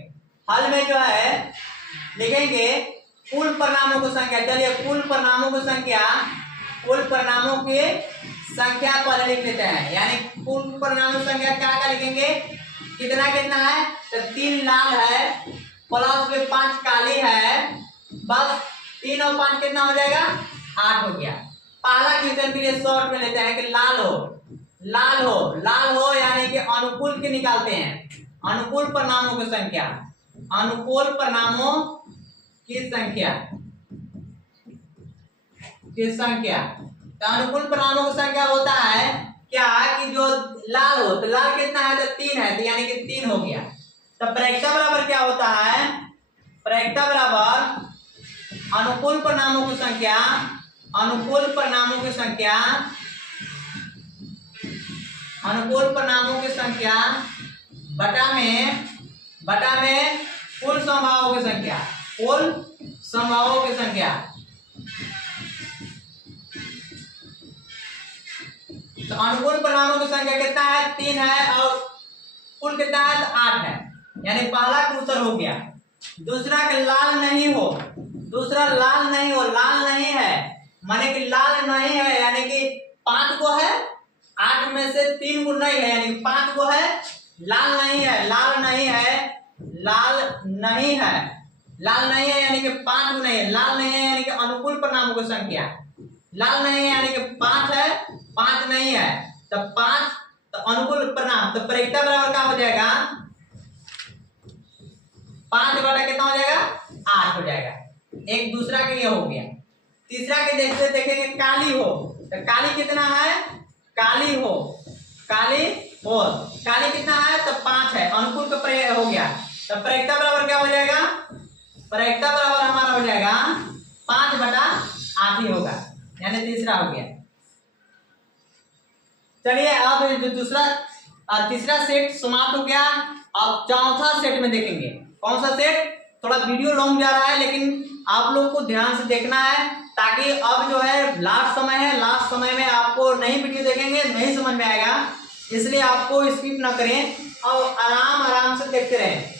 हल में जो है लिखेंगे कुल परिणामों की संख्या। चलिए कुल परिणामों की संख्या पहले लिख लेते हैं, यानी कुल परिणामों की संख्या क्या क्या लिखेंगे, कितना कितना है तो 3 लाल है प्लस में 5 काली है, बस 3 और 5 कितना हो जाएगा 8 हो गया। पहला क्वेश्चन के लिए शॉर्ट में लेते हैं कि लाल हो यानी कि अनुकूल की निकालते हैं, अनुकूल परिणामों की संख्या, अनुकूल परिणामों की संख्या तो अनुकूल परिणामों की संख्या होता है क्या कि जो लाल हो तो लाल कितना है तो 3 है, तो यानी कि 3 हो गया। तो प्रायिकता बराबर क्या होता है, प्रायिकता बराबर अनुकूल परिणामों की संख्या, अनुकूल परिणामों की संख्या बटा में कुल संभावों की संख्या, कुल संभावों की संख्या। तो अनुकूल परिणामों की संख्या कितना है 3 है और कुल कितना है तो 8 है, यानी पहला का उत्तर हो गया। दूसरा के लाल नहीं हो, लाल नहीं है माने कि लाल नहीं है, यानी कि 5 को है 8 में से 3 को नहीं है, यानी कि 5 को है, लाल नहीं है यानी कि 5 को नहीं है, लाल नहीं है यानी कि अनुकूल परिणामों की संख्या, लाल नहीं है यानी कि 5 है, 5 नहीं है तो 5 तो अनुकूल परिणाम, तो प्रायिकता बराबर क्या हो जाएगा 5 बटा कितना हो जाएगा 8 हो जाएगा। एक दूसरा के लिए हो गया। तीसरा के देखेंगे काली हो, तो काली कितना है, काली कितना है तो 5 है, अनुकूल का प्रयोग हो गया। तो प्रायिकता बराबर क्या हो जाएगा, प्रायिकता बराबर हमारा हो जाएगा 5 बटा 8 ही होगा, यानी तीसरा हो गया। चलिए अब जो तीसरा सेट समाप्त हो गया। अब चौथा सेट में देखेंगे, कौन सा सेट, थोड़ा वीडियो लॉन्ग जा रहा है लेकिन आप लोग को ध्यान से देखना है, ताकि अब जो है लास्ट समय में आपको नई वीडियो देखेंगे नहीं समझ में आएगा, इसलिए आपको स्किप ना करें और आराम से देखते रहें।